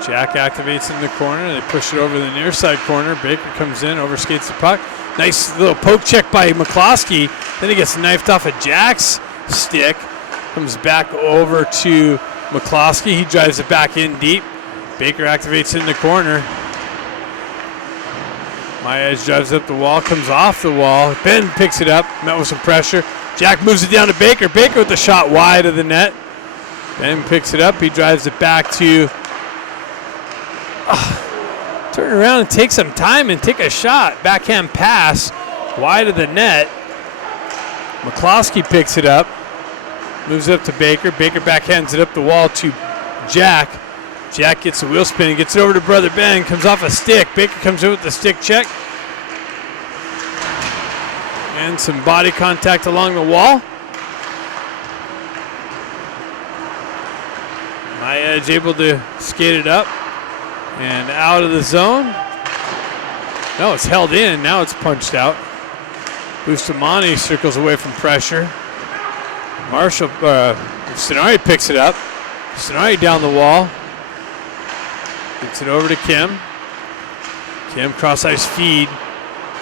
Jack activates in the corner. They push it over the near side corner. Baker comes in, overskates the puck. Nice little poke check by McCloskey. Then he gets knifed off of Jack's stick. Comes back over to McCloskey. He drives it back in deep. Baker activates in the corner. My Edge drives up the wall, comes off the wall. Ben picks it up, met with some pressure. Jack moves it down to Baker. Baker with the shot wide of the net. Ben picks it up. He drives it back to... turn around and take some time and take a shot. Backhand pass wide of the net. McCloskey picks it up. Moves it up to Baker. Baker backhands it up the wall to Jack. Jack gets a wheel spin and gets it over to brother Ben. Comes off a stick. Baker comes in with the stick check. And some body contact along the wall. My Edge able to skate it up and out of the zone. No, it's held in. Now it's punched out. Bustamante circles away from pressure. Stenari picks it up. Stenari down the wall. Gets it over to Kim. Kim cross-ice feed.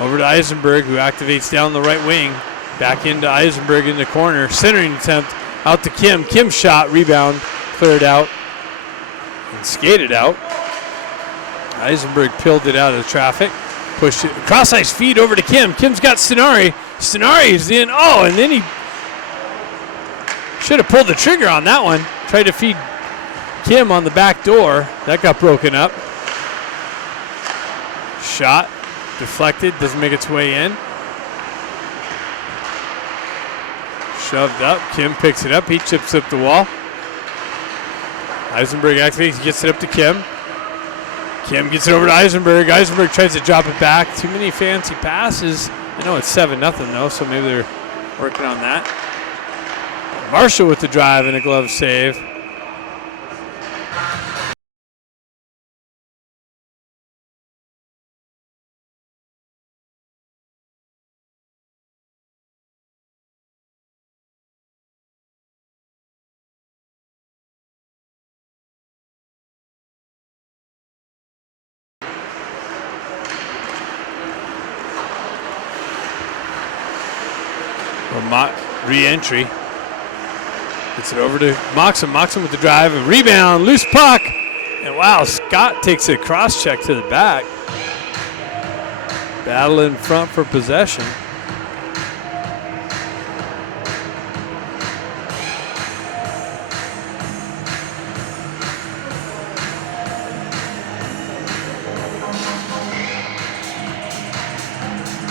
Over to Eisenberg, who activates down the right wing. Back into Eisenberg in the corner. Centering attempt out to Kim. Kim shot, rebound, cleared out, and skated out. Eisenberg peeled it out of the traffic. Pushed it. Cross-ice feed over to Kim. Kim's got Stenari. Stenari's in. Oh, and then he should have pulled the trigger on that one. Tried to feed Kim on the back door. That got broken up. Shot. Deflected, doesn't make its way in. Shoved up, Kim picks it up, he chips up the wall. Eisenberg activates, gets it up to Kim. Kim gets it over to Eisenberg. Eisenberg tries to drop it back. Too many fancy passes. I know it's 7-0 though, so maybe they're working on that. Marshall with the drive and a glove save. Re-entry. Gets it over to Moxham. Moxham with the drive. A rebound. Loose puck. And wow, Scott takes a cross check to the back. Battle in front for possession.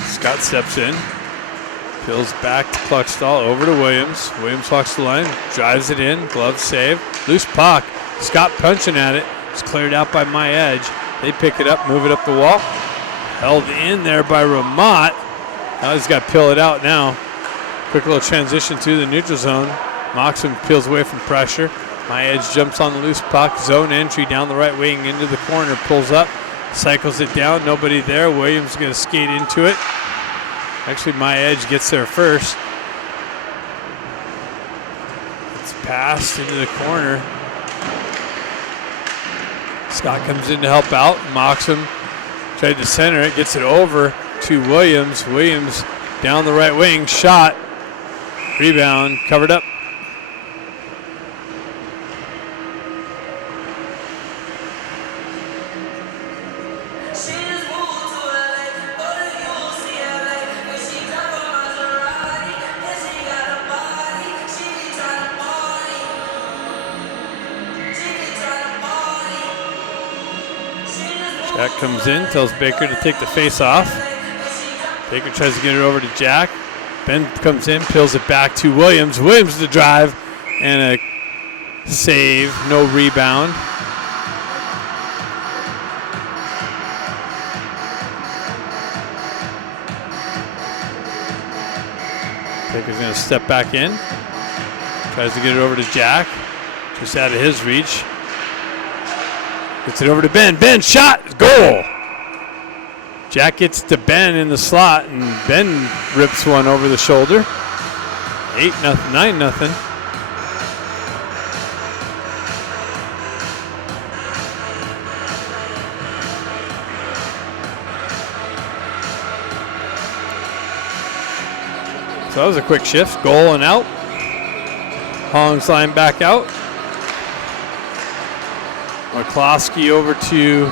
Scott steps in. Peels back to Cluckstall, over to Williams. Williams walks the line, drives it in, glove save. Loose puck. Scott punching at it. It's cleared out by My Edge. They pick it up, move it up the wall. Held in there by Ramat. Now he's got to peel it out now. Quick little transition to the neutral zone. Moxham peels away from pressure. My Edge jumps on the loose puck. Zone entry down the right wing into the corner. Pulls up, cycles it down. Nobody there. Williams is going to skate into it. Actually, My Edge gets there first. It's passed into the corner. Scott comes in to help out. Moxham tried to center it, gets it over to Williams. Williams down the right wing, shot, rebound, covered up. Jack comes in, tells Baker to take the face off. Baker tries to get it over to Jack. Ben comes in, peels it back to Williams. Williams the drive and a save, no rebound. Baker's going to step back in. Tries to get it over to Jack. Just out of his reach. Gets it over to Ben. Ben shot. Goal. Jack gets to Ben in the slot, and Ben rips one over the shoulder. 8-0, 9-0. So that was a quick shift. Goal and out. Hong's line back out. McCloskey over to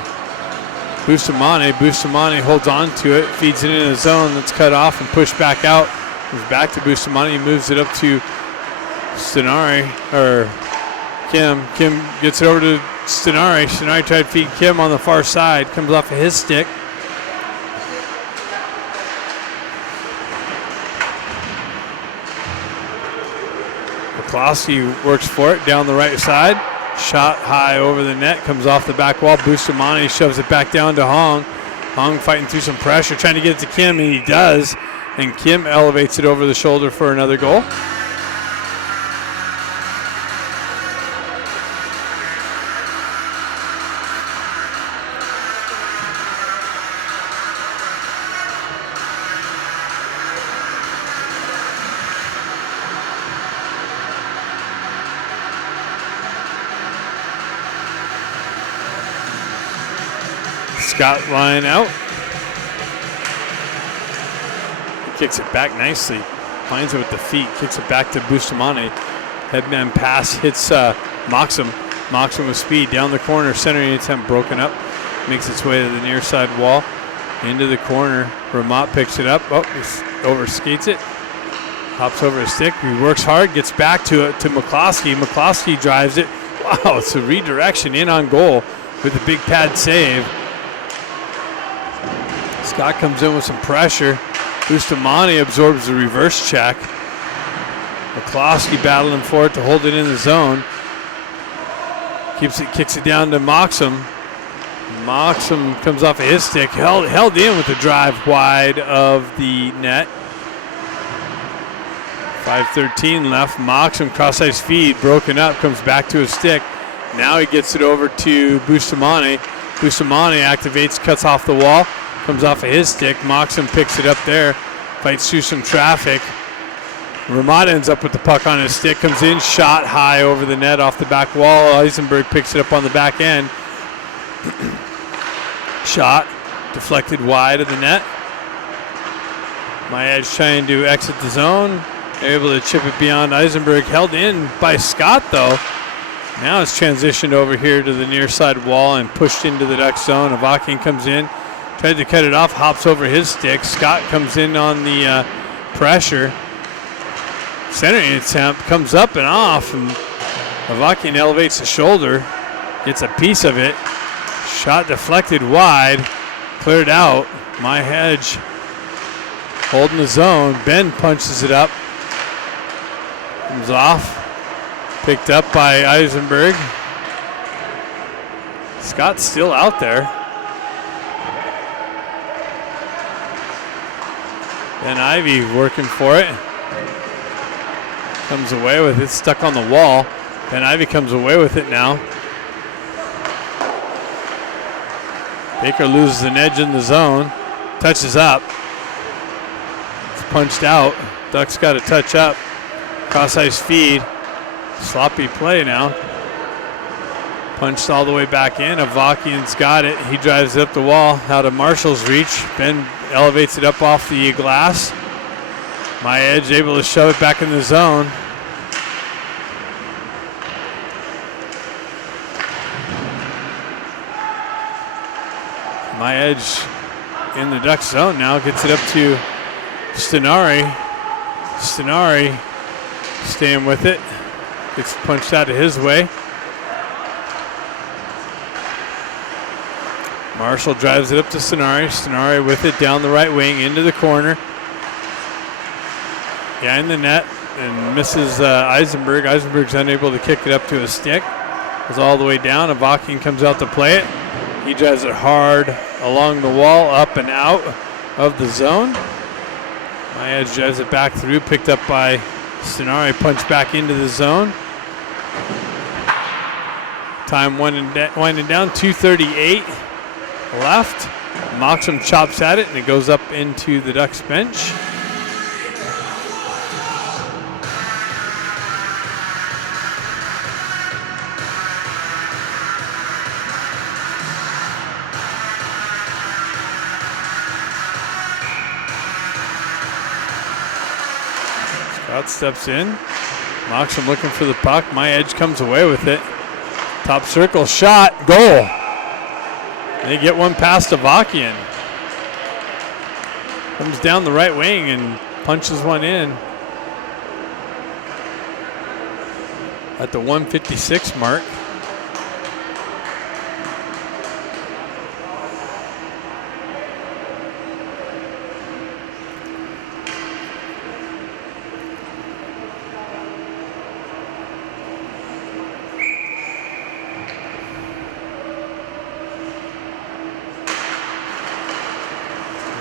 Bustamante. Bustamante holds on to it, feeds it in a zone that's cut off and pushed back out. Moves back to Bustamante, moves it up to Stenari, or Kim. Kim gets it over to Stenari. Stenari tried to feed Kim on the far side, comes off of his stick. McCloskey works for it down the right side. Shot high over the net, comes off the back wall. Bustamante shoves it back down to Hong. Hong fighting through some pressure, trying to get it to Kim, and he does. And Kim elevates it over the shoulder for another goal. Scott line out. Kicks it back nicely. Finds it with the feet. Kicks it back to Bustamante. Headman pass hits Moxham. Moxham with speed down the corner. Centering attempt broken up. Makes its way to the near side wall. Into the corner. Vermont picks it up. Oh, he overskates it. Hops over a stick. He works hard. Gets back to it to McCloskey. McCloskey drives it. Wow, it's a redirection in on goal with a big pad save. Scott comes in with some pressure. Bustamante absorbs the reverse check. McCloskey battling for it to hold it in the zone. Kicks it down to Moxham. Moxham comes off of his stick, held in with the drive wide of the net. 5:13 left. Moxham cross-ice feed, broken up, comes back to his stick. Now he gets it over to Bustamante. Bustamante activates, cuts off the wall. Comes off of his stick. Moxham picks it up there. Fights through some traffic. Ramada ends up with the puck on his stick. Comes in, shot high over the net off the back wall. Eisenberg picks it up on the back end. Shot deflected wide of the net. My Edge trying to exit the zone. Able to chip it beyond Eisenberg. Held in by Scott though. Now it's transitioned over here to the near side wall and pushed into the Duck zone. Avakian comes in. Tried to cut it off, hops over his stick. Scott comes in on the pressure. Centering attempt comes up and off, and Avakian elevates the shoulder, gets a piece of it. Shot deflected wide, cleared out. My Hedge holding the zone. Ben punches it up. Comes off, picked up by Eisenberg. Scott's still out there. Ben Ivy working for it. Comes away with it, stuck on the wall. Ben Ivy comes away with it now. Baker loses an edge in the zone. Touches up. It's punched out. Ducks got to touch up. Cross-ice feed. Sloppy play now. Punched all the way back in. Avakian's got it. He drives it up the wall out of Marshall's reach. Ben elevates it up off the glass. My Edge able to shove it back in the zone. My Edge in the Duck zone now. Gets it up to Stenari. Stenari staying with it. Gets punched out of his way. Marshall drives it up to Stenari. Stenari with it down the right wing into the corner. behind the net and misses Eisenberg. Eisenberg's unable to kick it up to his stick. Goes all the way down. Avakian comes out to play it. He drives it hard along the wall, up and out of the zone. My Edge drives it back through, picked up by Stenari, punched back into the zone. Time winding down, 2:38 left. Moxham chops at it, and it goes up into the Ducks bench. Scott steps in. Moxham looking for the puck. My Edge comes away with it. Top circle shot, goal. They get one past Avakian. Comes down the right wing and punches one in at the 1:56 mark.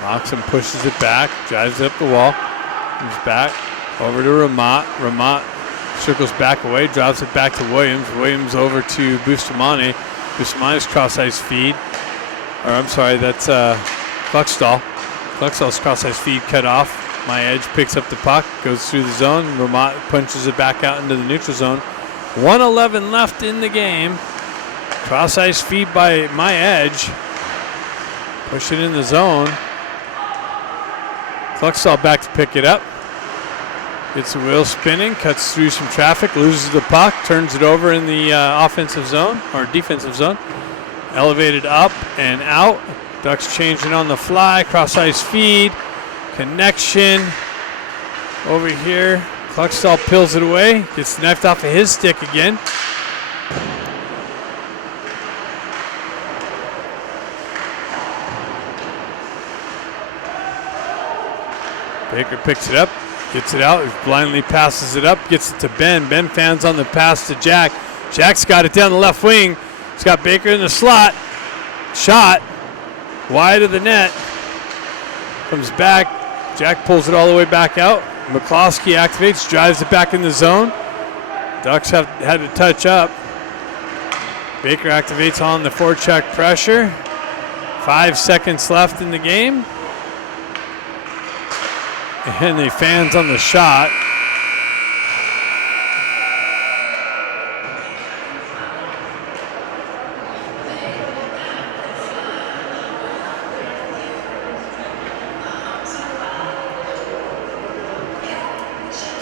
Moxham pushes it back, drives it up the wall, comes back over to Ramat. Ramat circles back away, drives it back to Williams. Williams over to Bustamante. Bustamante's cross-ice feed. Or I'm sorry, that's Cluckstall. Cluckstall's cross-ice feed cut off. My Edge picks up the puck, goes through the zone. Ramat punches it back out into the neutral zone. 1:11 left in the game. Cross-ice feed by My Edge. Push it in the zone. Cluckstall back to pick it up. Gets the wheel spinning, cuts through some traffic, loses the puck, turns it over in the offensive zone, or defensive zone. Elevated up and out. Ducks changing on the fly, cross-ice feed, connection over here. Cluckstall peels it away, gets knifed off of his stick again. Baker picks it up, gets it out, blindly passes it up, gets it to Ben. Ben fans on the pass to Jack. Jack's got it down the left wing. He's got Baker in the slot. Shot wide of the net. Comes back. Jack pulls it all the way back out. McCloskey activates, drives it back in the zone. Ducks have had to touch up. Baker activates on the forecheck pressure. 5 seconds left in the game. And the fans on the shot.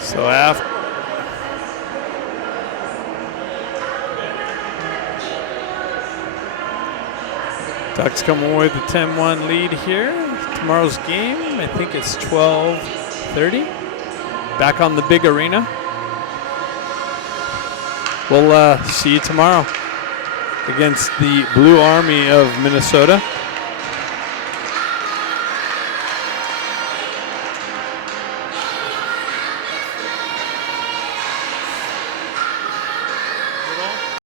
So after Ducks come away with a 10-1 lead here. Tomorrow's game, I think it's 12:30. Back on the big arena. We'll see you tomorrow against the Blue Army of Minnesota.